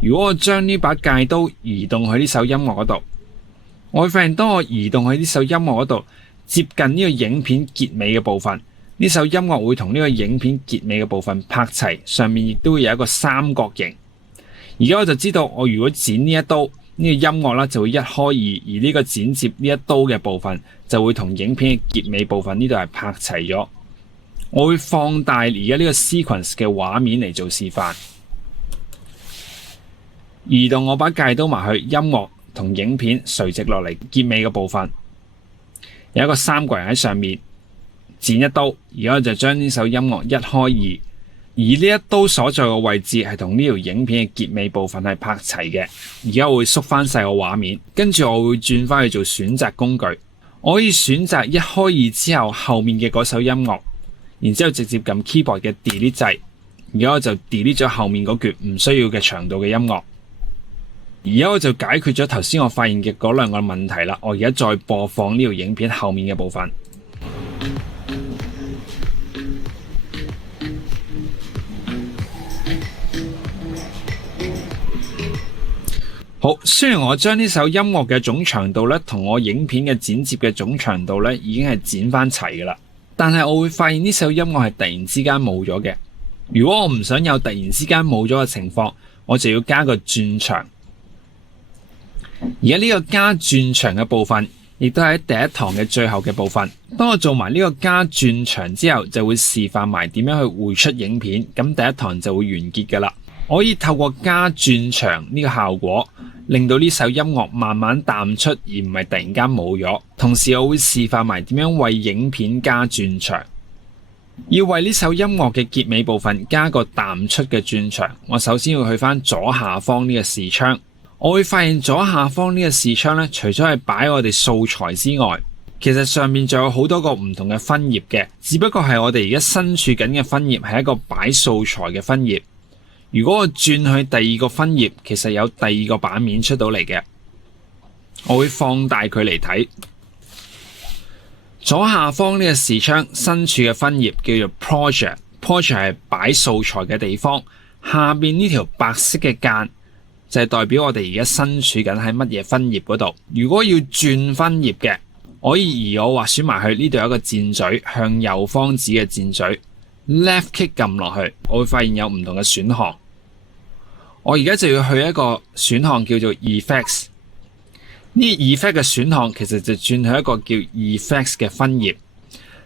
如果我將呢把界刀移動去呢首音樂嗰度，我會發現當我移動去呢首音樂嗰度，接近呢個影片結尾嘅部分，呢首音樂會同呢個影片結尾嘅部分拍齊，上面亦都會有一個三角形。而家我就知道，我如果剪呢一刀，呢個音樂啦就會一開二，而呢個剪接呢一刀嘅部分就會同影片嘅結尾部分呢度係拍齊咗。我會放大而家呢個 sequence 嘅畫面嚟做示範，移動我把界刀埋去，音樂同影片垂直落嚟結尾嘅部分，有一個三角形喺上面。剪一刀，而家就將呢首音樂一開二，而呢一刀所在嘅位置係同呢條影片嘅結尾部分係拍齊嘅。而家我會縮翻細個畫面，跟住我會轉翻去做選擇工具。我可以選擇一開二之後後面嘅嗰首音樂，然之後直接撳 keyboard 嘅 delete 掣。而家我就 delete 咗後面嗰橛唔需要嘅長度嘅音樂。而家我就解決咗頭先我發現嘅嗰兩個問題啦。我而家再播放呢條影片後面嘅部分。好，雖然我將呢首音樂嘅總長度咧同我影片嘅剪接嘅總長度咧已經係剪翻齊噶啦，但係我會發現呢首音樂係突然之間冇咗嘅。如果我唔想有突然之間冇咗嘅情況，我就要加個轉場。而家呢個加轉場嘅部分，亦都係喺第一堂嘅最後嘅部分。當我做埋呢個加轉場之後，就會示範埋點樣去匯出影片，咁第一堂就會完結噶啦。我可以透過加轉場呢個效果，令到呢首音樂慢慢淡出，而唔係突然間冇咗。同時我會示範埋點樣為影片加轉場。要為呢首音樂嘅結尾部分加個淡出嘅轉場，我首先要去翻左下方呢個視窗。我會發現左下方呢個視窗呢，除咗係擺我哋素材之外，其實上面仲有好多個唔同嘅分頁嘅，只不過係我哋而家身處緊嘅分頁係一個擺素材嘅分頁。如果我轉去第二個分頁，其實有第二個版面出到嚟嘅。我會放大佢嚟睇。左下方呢個視窗身處嘅分頁叫做 Project，Project 係擺素材嘅地方。下邊呢條白色嘅間就係代表我哋而家身處緊喺乜嘢分頁嗰度。如果要轉分頁嘅，我可以移我滑鼠埋去，呢度有一個箭嘴向右方指嘅箭嘴 ，Left click 撳落去，我會發現有唔同嘅選項。我而家就要去一個選項叫做 Effects。呢 Effect 嘅選項其實就轉去一個叫 Effects 嘅分頁。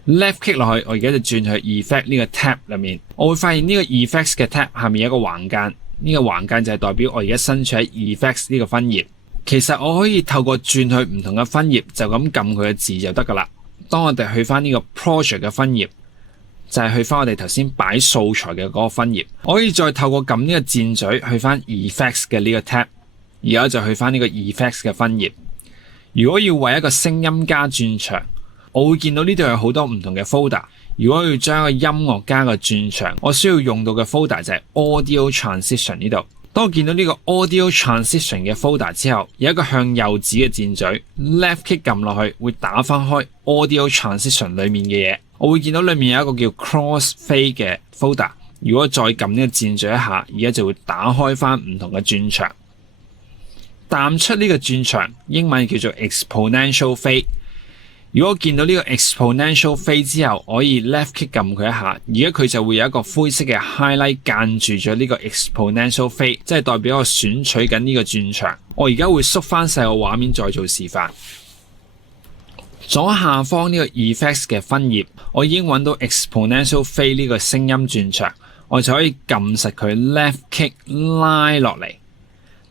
Left click 落去，我而家就轉去 Effect 呢個 tab 裏面。我會發現呢個 Effects 嘅 tab 下面有一個橫間，呢個橫間就係代表我而家身處喺 Effects 呢個分頁。其實我可以透過轉去唔同嘅分頁，就咁撳佢嘅字就得噶啦。當我哋去翻呢個 Project 嘅分頁，就係去翻我哋頭先擺素材嘅嗰個分頁。我可以再透過撳呢個箭嘴去翻 Effects 嘅呢個 tab， 而家就去翻呢個 Effects 嘅分頁。如果要為一個聲音加轉場，我會見到呢度有好多唔同嘅 folder。如果要將個音樂加個轉場，我需要用到嘅 folder 就係 Audio Transition 呢度。當我見到呢個 Audio Transition 嘅 folder 之後，有一個向右指嘅箭嘴 Left click 撳落去，會打翻開 Audio Transition 裏面嘅嘢。我會見到裏面有一個叫 Crossfade 嘅 folder。如果再撳呢個箭嘴一下，而家就會打開翻唔同嘅轉場。淡出呢個轉場，英文叫做 Exponential Fade。如果我見到呢個 Exponential Fade 之後，我可以 Left click 撳佢一下，而家佢就會有一個灰色嘅 highlight 間住咗呢個 Exponential Fade， 即係代表我選取緊呢個轉場。我而家會縮翻細個畫面再做示範。左下方呢個 Effects 嘅分頁，我已經揾到 Exponential Fade 呢個聲音轉場，我就可以撳實佢 Left click 拉落嚟。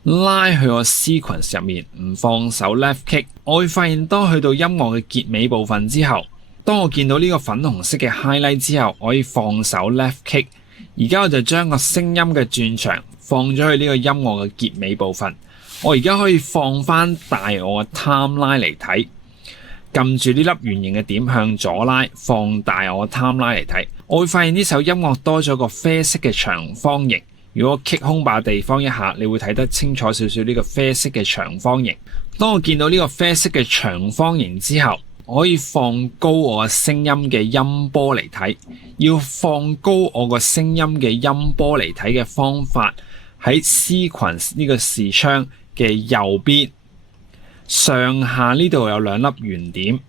拉去個 sequence 入面，唔放手 left click， 我會發現當去到音樂嘅結尾部分之後，當我見到呢個粉紅色嘅 highlight 之後，我可以放手 left click。而家我就將個聲音嘅轉場放咗去呢個音樂嘅結尾部分。我而家可以放翻大我嘅 timeline 嚟睇，撳住呢粒圓形嘅點向左拉，放大我嘅 timeline嚟睇，我會發現呢首音樂多咗個啡色嘅長方形。如果 click 空白地方一下，你會睇得清楚少少呢個啡色嘅長方形。當我見到呢個啡色嘅長方形之後，我可以放高我嘅聲音嘅音波嚟睇。要放高我個聲音嘅音波嚟睇嘅方法，喺 Sequence 呢個視窗嘅右邊上下呢度有兩粒圓點。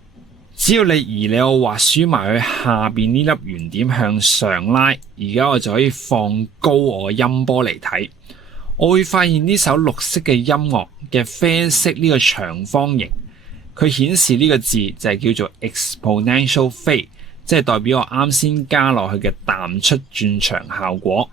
只要你移你個滑鼠埋去下邊呢粒圓點向上拉，而家我就可以放高我音波嚟睇。我會發現呢首綠色嘅音樂嘅啡色呢個長方形，佢顯示呢個字就係叫做 Exponential Fade， 即係代表我啱先加落去嘅淡出轉場效果。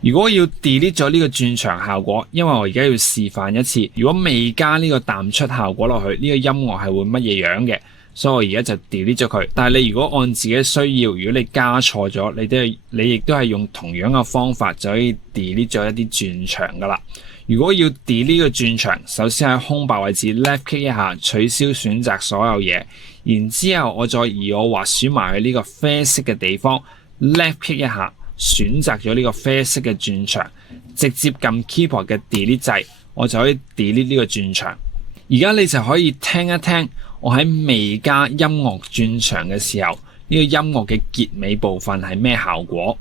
如果要 delete 咗呢個轉場效果，因為我而家要示範一次，如果未加呢個淡出效果落去，呢個音樂係會乜嘢樣嘅？所以我而家就 delete 咗佢。但係你如果按自己嘅需要，如果你加錯咗，你亦都係用同樣嘅方法就可以 delete 咗一啲轉場噶啦。如果要 delete 個轉場，首先喺空白位置 left click 一下，取消選擇所有嘢，然之後我再移我滑鼠埋去呢個啡色嘅地方 left click 一下，選擇咗呢個啡色嘅轉場，直接撳 keyboard 嘅 delete 掣，我就可以 delete 呢個轉場。而家你就可以聽一聽我喺未加音樂轉場嘅時候，呢個音樂嘅結尾部分係咩效果。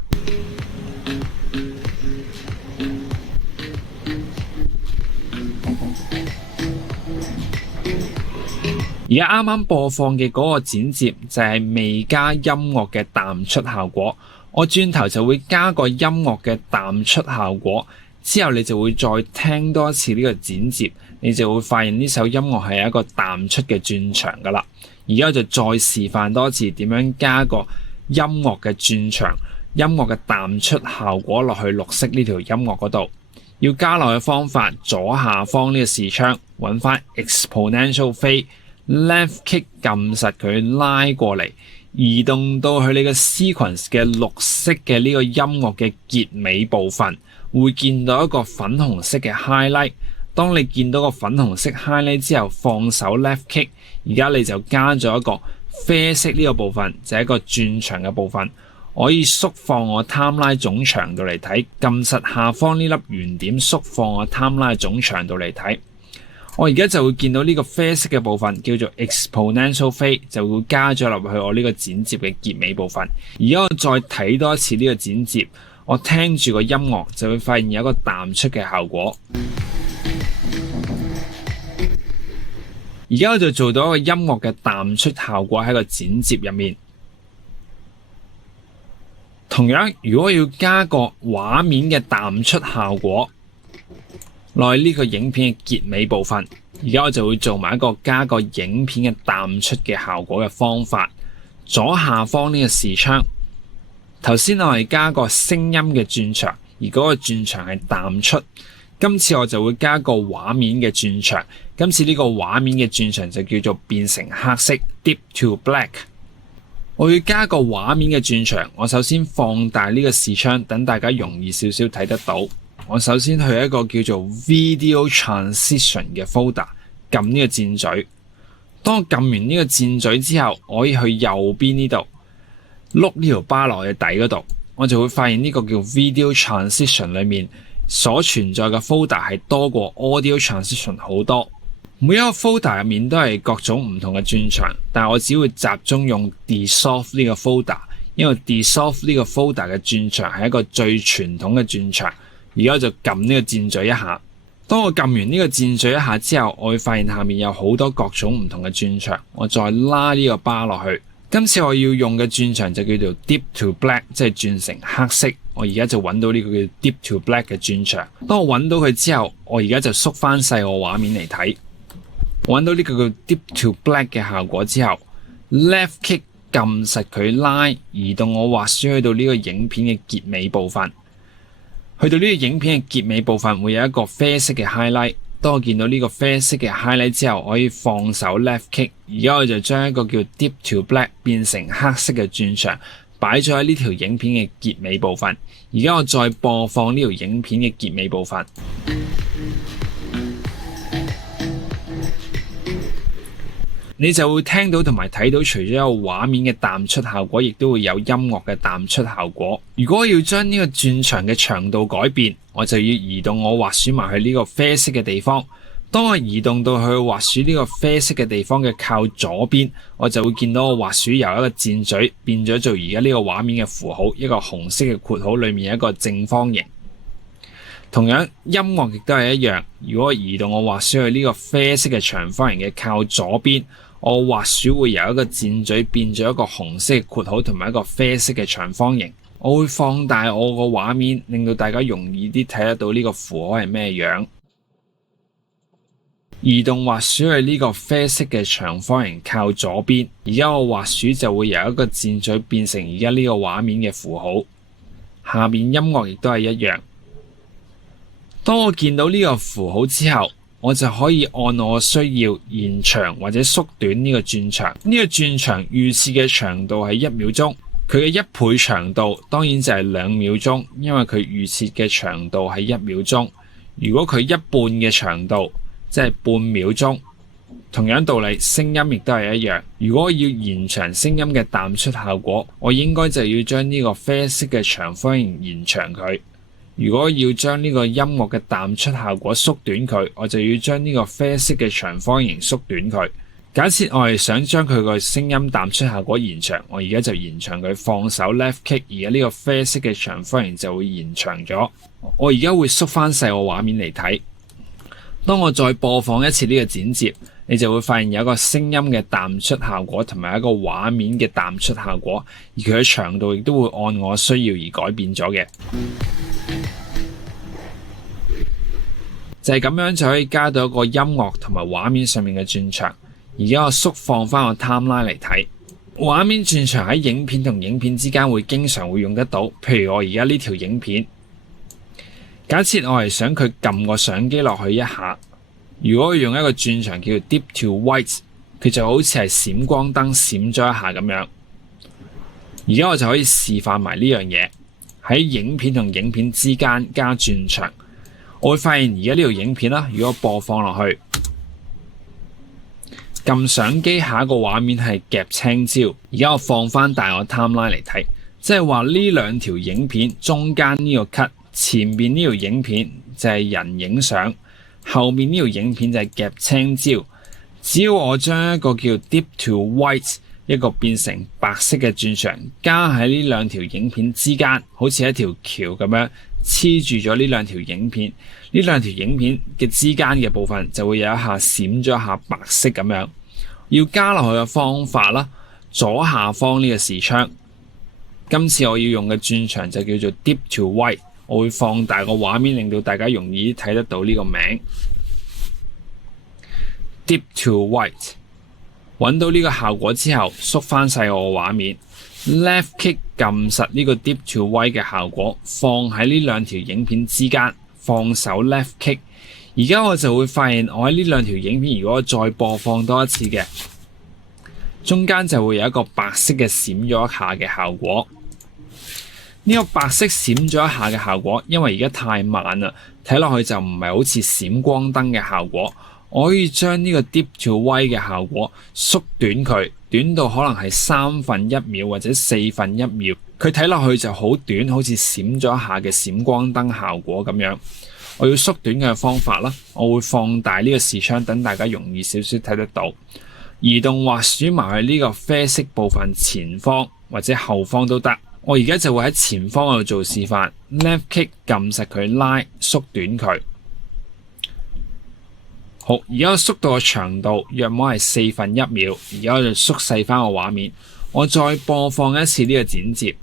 而家啱啱播放嘅嗰個剪接就係未加音樂嘅淡出效果，我轉頭就會加個音樂嘅淡出效果，之後你就會再聽多一次呢個剪接，你就會發現呢首音樂係一個淡出嘅轉場噶啦。而家就再示範多一次點樣加個音樂嘅轉場、音樂嘅淡出效果落去綠色呢條音樂嗰度。要加落嘅方法，左下方呢個視窗揾翻 Exponential Fade。Left click 撳實佢拉過嚟，移動到去你嘅 sequence 嘅綠色嘅呢個音樂嘅結尾部分，會見到一個粉紅色嘅 highlight。當你見到個粉紅色 highlight 之後，放手 left click， 而家你就加咗一個啡色呢個部分，就係一個轉場嘅部分。我可以縮放我 timeline 總長度嚟睇，撳實下方呢粒圓點縮放我 timeline 總長度嚟睇。我而家就會見到呢個啡色嘅部分叫做 Exponential Fade， 就會加咗落去我呢個剪接嘅結尾部分。而家我再睇多一次呢個剪接，我聽住個音樂就會發現有一個淡出嘅效果。而家我就做到一個音樂嘅淡出效果喺個剪接入面。同樣，如果要加個畫面嘅淡出效果落去呢個影片嘅結尾部分，而家我就會做埋一個加個影片嘅淡出嘅效果嘅方法。左下方呢個視窗，頭先我係加個聲音嘅轉場，而嗰個轉場係淡出。今次我就會加個畫面嘅轉場，今次呢個畫面嘅轉場就叫做變成黑色 Deep to Black。我要加個畫面嘅轉場，我首先放大呢個視窗，等大家容易少少睇得到。我首先去一個叫做 Video Transition 嘅 folder， 撳呢個箭嘴。當我撳完呢個箭嘴之後，我可以去右邊呢度碌呢條巴落去底嗰度，我就會發現呢個叫 Video Transition 裏面所存在嘅 folder 係多過 Audio Transition 好多。每一個 folder 入面都係各種唔同嘅轉場，但係我只會集中用 Dissolve 呢個 folder， 因為 Dissolve 呢個 folder 嘅轉場係一個最傳統嘅轉場。而家就撳呢個箭嘴一下，當我撳完呢個箭嘴一下之後，我會發現下面有好多各種唔同嘅轉場，我再拉呢個巴落去。今次我要用嘅轉場就叫做 Deep to Black， 即係轉成黑色。我而家就揾到呢個叫 Deep to Black 嘅轉場。當我揾到佢之後，我而家就縮翻細我畫面嚟睇。揾到呢個叫 Deep to Black 嘅效果之後 ，Left Click 撳實佢拉，移動我滑鼠去到呢個影片嘅結尾部分。去到呢個影片嘅結尾部分會有一個啡色嘅 highlight， 當我見到呢個啡色嘅 highlight 之後，我可以放手 left click， 而家我就將一個叫 Deep to Black 變成黑色嘅轉場擺咗喺呢條影片嘅結尾部分。而家我再播放呢條影片嘅結尾部分，你就會聽到同埋睇到，除咗有畫面嘅淡出效果，亦都會有音樂嘅淡出效果。如果我要將呢個轉場嘅長度改變，我就要移動我滑鼠埋去呢個啡色嘅地方。當我移動到去滑鼠呢個啡色嘅地方嘅靠左邊，我就會見到我滑鼠由一個箭嘴變咗做而家呢個畫面嘅符號，一個紅色嘅括號裏面有一個正方形。同樣音樂亦都係一樣，如果我移動我滑鼠去呢個啡色嘅長方形嘅靠左邊，我滑鼠會由一個箭嘴變咗一個紅色嘅括號同埋一個啡色嘅長方形。我會放大我個畫面，令到大家容易啲睇得到呢個符號係咩樣。移動滑鼠去呢個啡色嘅長方形靠左邊，而家我滑鼠就會由一個箭嘴變成而家呢個畫面嘅符號。下面音樂亦都係一樣。當我見到呢個符號之後，我就可以按我需要延長或者縮短呢個轉場。呢個轉場預設嘅長度係1秒鐘，佢嘅1倍長度當然就係2秒鐘，因為佢預設嘅長度係1秒鐘。如果佢1半嘅長度，即係半秒鐘。同樣道理，聲音亦都係一樣。如果我要延長聲音嘅淡出效果，我應該就要將呢個啡色嘅長方形延長佢。如果要將呢個音樂嘅淡出效果縮短佢，我就要將呢個啡色嘅長方形縮短佢。假設我係想將佢個聲音淡出效果延長，我而家就延長佢，放手 left click， 而家呢個啡色嘅長方形就會延長咗。我而家會縮翻細個畫面嚟睇。當我再播放一次呢個剪接，你就會發現有一個聲音嘅淡出效果同埋一個畫面嘅淡出效果，而佢嘅長度亦都會按我需要而改變咗嘅。就係咁樣就可以加到一個音樂同埋畫面上面嘅轉場。而家我縮放翻個 timeline 嚟睇，畫面轉場喺影片同影片之間會經常會用得到。譬如我而家呢條影片，假設我係想佢撳個相機落去一下。如果我用一個轉場叫做 Deep to White， 佢就好似係閃光燈閃咗一下咁樣。而家我就可以示範埋呢樣嘢，喺影片同影片之間加轉場。我會發現而家呢條影片啦，如果播放落去，撳相機下一個畫面係夾青椒。而家我放翻大個 timeline 嚟睇，即係話呢兩條影片中間呢個 cut， 前面呢條影片就係人影相。後面呢條影片就係夾青椒，只要我將一個叫 Deep to White 一個變成白色嘅轉場加喺呢兩條影片之間，好似一條橋咁樣黐住咗呢兩條影片，呢兩條影片嘅之間嘅部分就會有一下閃咗一下白色咁樣。要加落去嘅方法啦，左下方呢個視窗，今次我要用嘅轉場就叫做 Deep to White。我會放大個畫面，令到大家容易睇得到呢個名。Deep to White， 揾到呢個效果之後，縮翻細我個畫面 ，Left Click 撳實呢個 Deep to White 嘅效果，放喺呢兩條影片之間，放手 Left Click。而家我就會發現，我喺呢兩條影片，如果我再播放多一次嘅，中間就會有一個白色嘅閃咗一下嘅效果。呢個白色閃咗一下嘅效果，因為而家太慢啦，睇落去就唔係好似閃光燈嘅效果。我可以將呢個 Deep to White 嘅效果縮短佢，短到可能係1/3秒或者1/4秒。佢睇落去就好短，好似閃咗一下嘅閃光燈效果咁樣。我要縮短嘅方法啦，我會放大呢個視窗，等大家容易少少睇得到。移動滑鼠埋去呢個啡色部分前方或者後方都得。我而家就會喺前方嗰度做示範 ，Left Click 撳實佢拉縮短佢。好，而家我縮到個長度約莫係1/4秒，而家我就縮細翻個畫面。我再播放一次呢個剪接，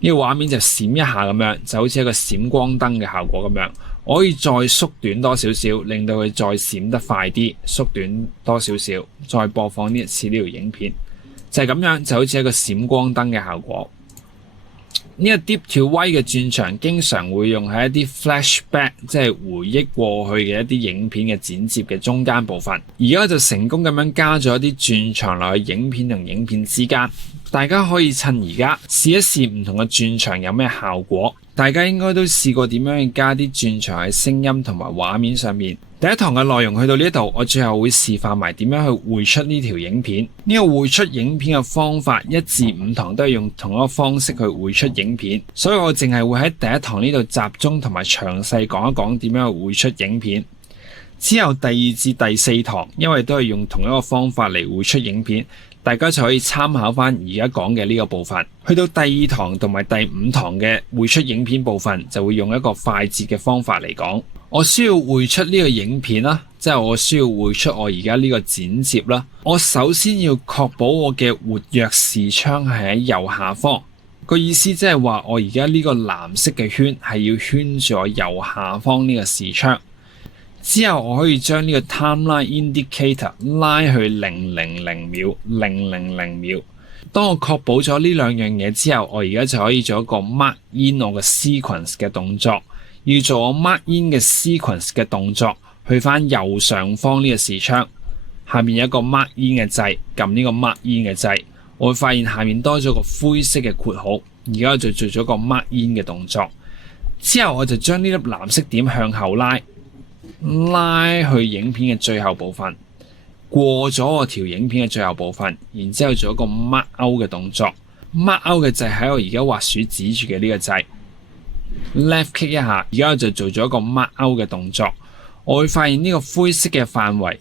呢個畫面就閃一下咁樣，就好似一個閃光燈嘅效果咁樣。我可以再縮短多少少，令到佢再閃得快啲，縮短多少少，再播放呢一次呢條影片。就係咁樣，就好似一個閃光燈嘅效果。呢個 Deep to White 嘅轉場經常會用喺一啲 flashback， 即係回憶過去嘅一啲影片嘅剪接嘅中間部分。而家就成功咁樣加咗一啲轉場落去影片同影片之間。大家可以趁而家試一試唔同嘅轉場有咩效果。大家應該都試過點樣去加啲轉場喺聲音同埋畫面上面。第一堂嘅內容去到呢度，我最後會示範埋點樣去匯出呢條影片。呢個匯出影片嘅方法1至5堂都係用同一個方式去匯出影片，所以我淨係會喺第一堂呢度集中同埋詳細講一講點樣去匯出影片。之後第2至第4堂，因為都係用同一個方法嚟匯出影片，大家就可以參考翻而家講嘅呢個部分。去到第2堂同埋第5堂嘅匯出影片部分，就會用一個快捷嘅方法嚟講。我需要匯出呢個影片啦，即係我需要匯出我而家呢個剪接啦。我首先要確保我嘅活躍視窗係喺右下方。個意思即係話我而家呢個藍色嘅圈係要圈住我右下方呢個視窗。之後我可以將呢個 timeline indicator 拉去000秒000秒。當我確保咗呢兩樣嘢之後，我而家就可以做一個 mark in 我嘅 sequence 嘅動作。要做我 mark in 嘅 sequence 嘅動作，去翻右上方呢個視窗，下面有一個 Mark In 嘅掣，撳呢個 Mark In 嘅掣，我會發現下面多咗個灰色嘅括號，而家我就做咗個 Mark In 嘅動作。之後我就將呢粒藍色點向後拉去影片嘅最後部分，過咗我條影片嘅最後部分，然之後做一個 Mark Out 嘅動作。Mark Out 嘅掣喺我而家滑鼠指住嘅呢個掣 ，left click 一下，而家我就做咗一個 Mark Out 嘅動作。我會發現呢個灰色嘅範圍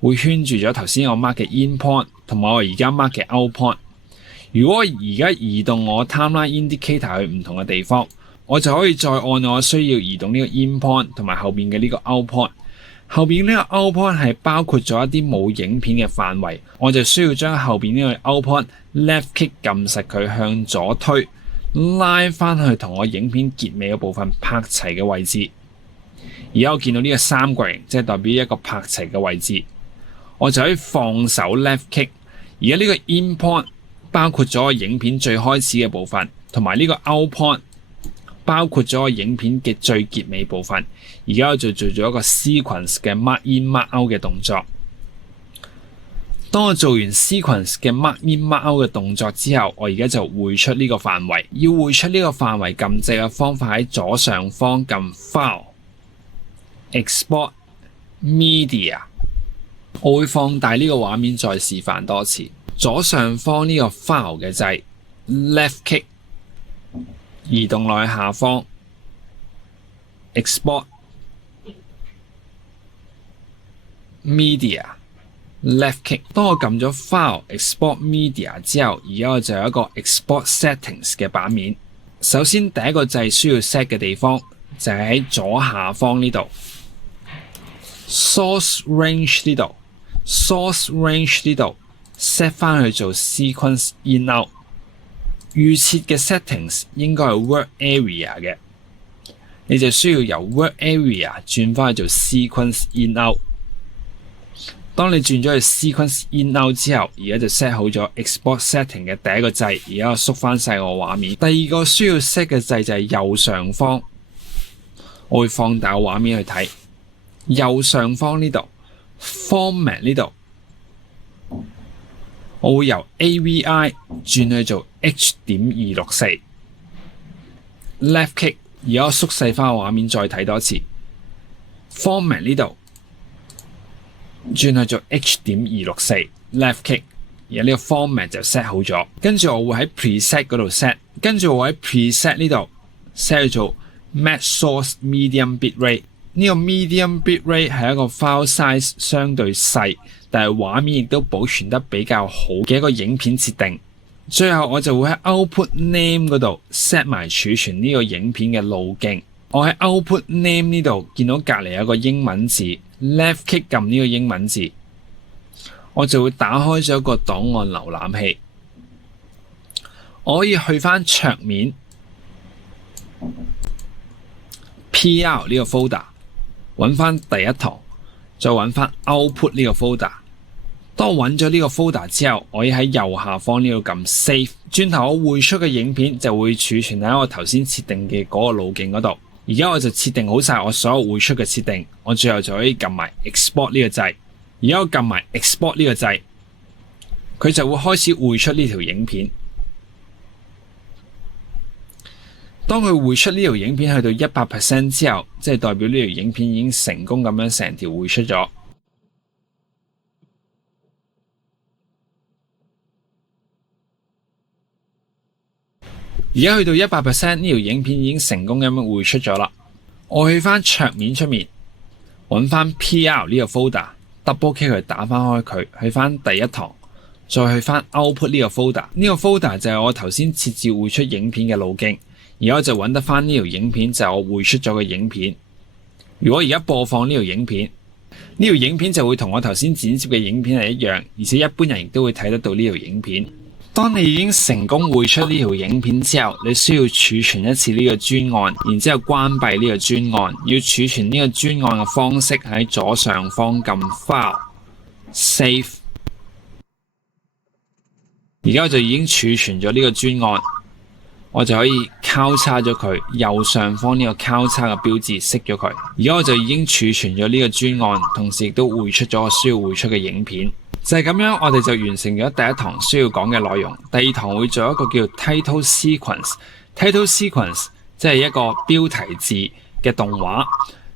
會圈住咗頭先我 mark 嘅 in point 同埋我而家 mark 嘅 out point。如果我而家移動我 timeline indicator 去唔同嘅地方，我就可以再按我需要移動呢個 in point 同埋後面嘅呢個 out point。後面呢個 out point 係包括咗一啲冇影片嘅範圍，我就需要將後面呢個 out point left click 撳實佢向左推，拉翻去同我影片結尾嘅部分拍齊嘅位置。而家我見到呢個三角形，即係代表一個拍齊嘅位置，我就可以放手 left click。而家呢個 in point 包括咗我影片最開始嘅部分，同埋呢個 out point 包括咗我影片嘅最結尾部分。而家我就做咗一個 sequence 嘅 mark in mark out 嘅動作。當我做完 sequence 嘅 mark in mark out 嘅動作之後，我而家就匯出呢個範圍。要匯出呢個範圍撳掣嘅方法喺左上方撳 File、Export、Media。我會放大呢個畫面再示範多次。左上方呢個 File 嘅掣 Left Click 移動落去下方 Export Media Left Click。當我撳咗 File Export Media 之後，而家我就有一個 Export Settings 嘅版面。首先第一個掣需要 set 嘅地方就係喺左下方呢度 Source Range 呢度 Source Range 呢度 set 翻去做 Sequence In Out。預設嘅 settings 應該係 Work Area 嘅，你就需要由 Work Area 轉翻去做 Sequence In Out。當你轉咗去 Sequence In Out 之後，而家就 set 好咗 Export Setting 嘅第一個掣。而家我縮翻細個畫面。第二個需要 set 嘅掣就係右上方，我會放大個畫面去睇。右上方呢度 Format 呢度，我會由 AVI 轉去做 H.264 Left Click。而家我縮細翻個畫面再睇多次。Format 呢度轉去做 H.264 Left Click。而家呢個 Format 就 set 好咗。跟住我會喺 Preset 嗰度 set， 跟住我喺 Preset 呢度 set 去做 Match Source Medium Bitrate。呢個 Medium Bitrate 係一個 file size 相對細，但係畫面亦都保存得比較好嘅一個影片設定。最後我就會喺 Output Name 嗰度 set 埋儲存呢個影片嘅路徑。我喺 Output Name 呢度見到隔離有個英文字 ，Left Click 撳呢個英文字，我就會打開咗一個檔案瀏覽器。我可以去翻桌面 PR 呢個 folder。揾翻第一行，再揾翻 Output 呢個 folder。當我揾咗呢個 folder 之後，我要喺右下方呢度撳 Save。轉頭我匯出嘅影片就會儲存喺我頭先設定嘅嗰個路徑嗰度。而家我就設定好晒我所有匯出嘅設定，我最後就可以撳埋 Export 呢個掣。而家我撳埋 Export 呢個掣，佢就會開始匯出呢條影片。當佢匯出呢條影片去到 100% 之後，即係代表呢條影片已經成功咁樣成條匯出咗。而家去到 100%， 呢條影片已經成功咁樣匯出咗啦。我去翻桌面出面，揾翻 PR 呢個 folder，double click 佢打翻開佢，去翻第一行，再去翻 Output 呢個 folder。呢個 folder 就係我頭先設置匯出影片嘅路徑。而家就揾得翻呢條影片，就係我匯出咗嘅影片。如果而家播放呢條影片，呢條影片就會同我頭先剪接嘅影片係一樣，而且一般人亦都會睇得到呢條影片。當你已經成功匯出呢條影片之後，你需要儲存一次呢個專案，然之後關閉呢個專案。要儲存呢個專案嘅方式喺左上方撳 File、Save。而家就已經儲存咗呢個專案。我就可以交叉咗佢右上方呢個交叉嘅標誌，熄咗佢。而家我就已經儲存咗呢個專案，同時亦都匯出咗我需要匯出嘅影片。就係咁樣，我哋就完成咗第一堂需要講嘅內容。第二堂會做一個叫 Title Sequence。Title Sequence 即係一個標題字嘅動畫。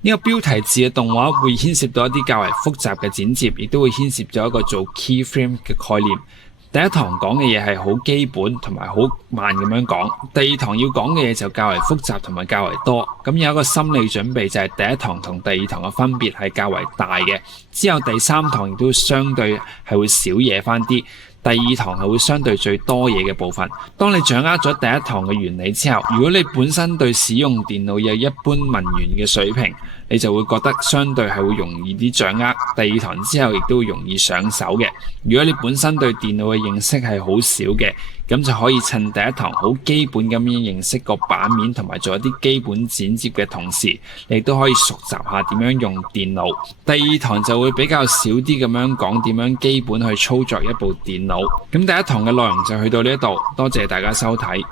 呢個標題字嘅動畫會牽涉到一啲較為複雜嘅剪接，亦都會牽涉咗一個做 keyframe 嘅概念。第一堂講嘅嘢係好基本同埋好慢咁樣講，第二堂要講嘅嘢就較為複雜同埋較為多。咁有一個心理準備就係第一堂同第二堂嘅分別係較為大嘅，之後第三堂亦都相對係會少嘢返啲，第二堂係會相對最多嘢嘅部分。當你掌握咗第一堂嘅原理之後，如果你本身對使用電腦有一般文員嘅水平，你就會覺得相對係會容易啲掌握。第二堂之後亦都會容易上手嘅。如果你本身對電腦嘅認識係好少嘅，咁就可以趁第一堂好基本咁樣認識個版面同埋做一啲基本剪接嘅同時，你都可以熟習下點樣用電腦。第二堂就會比較少啲咁樣講點樣基本去操作一部電腦。咁第一堂嘅內容就去到呢一度，多謝大家收睇。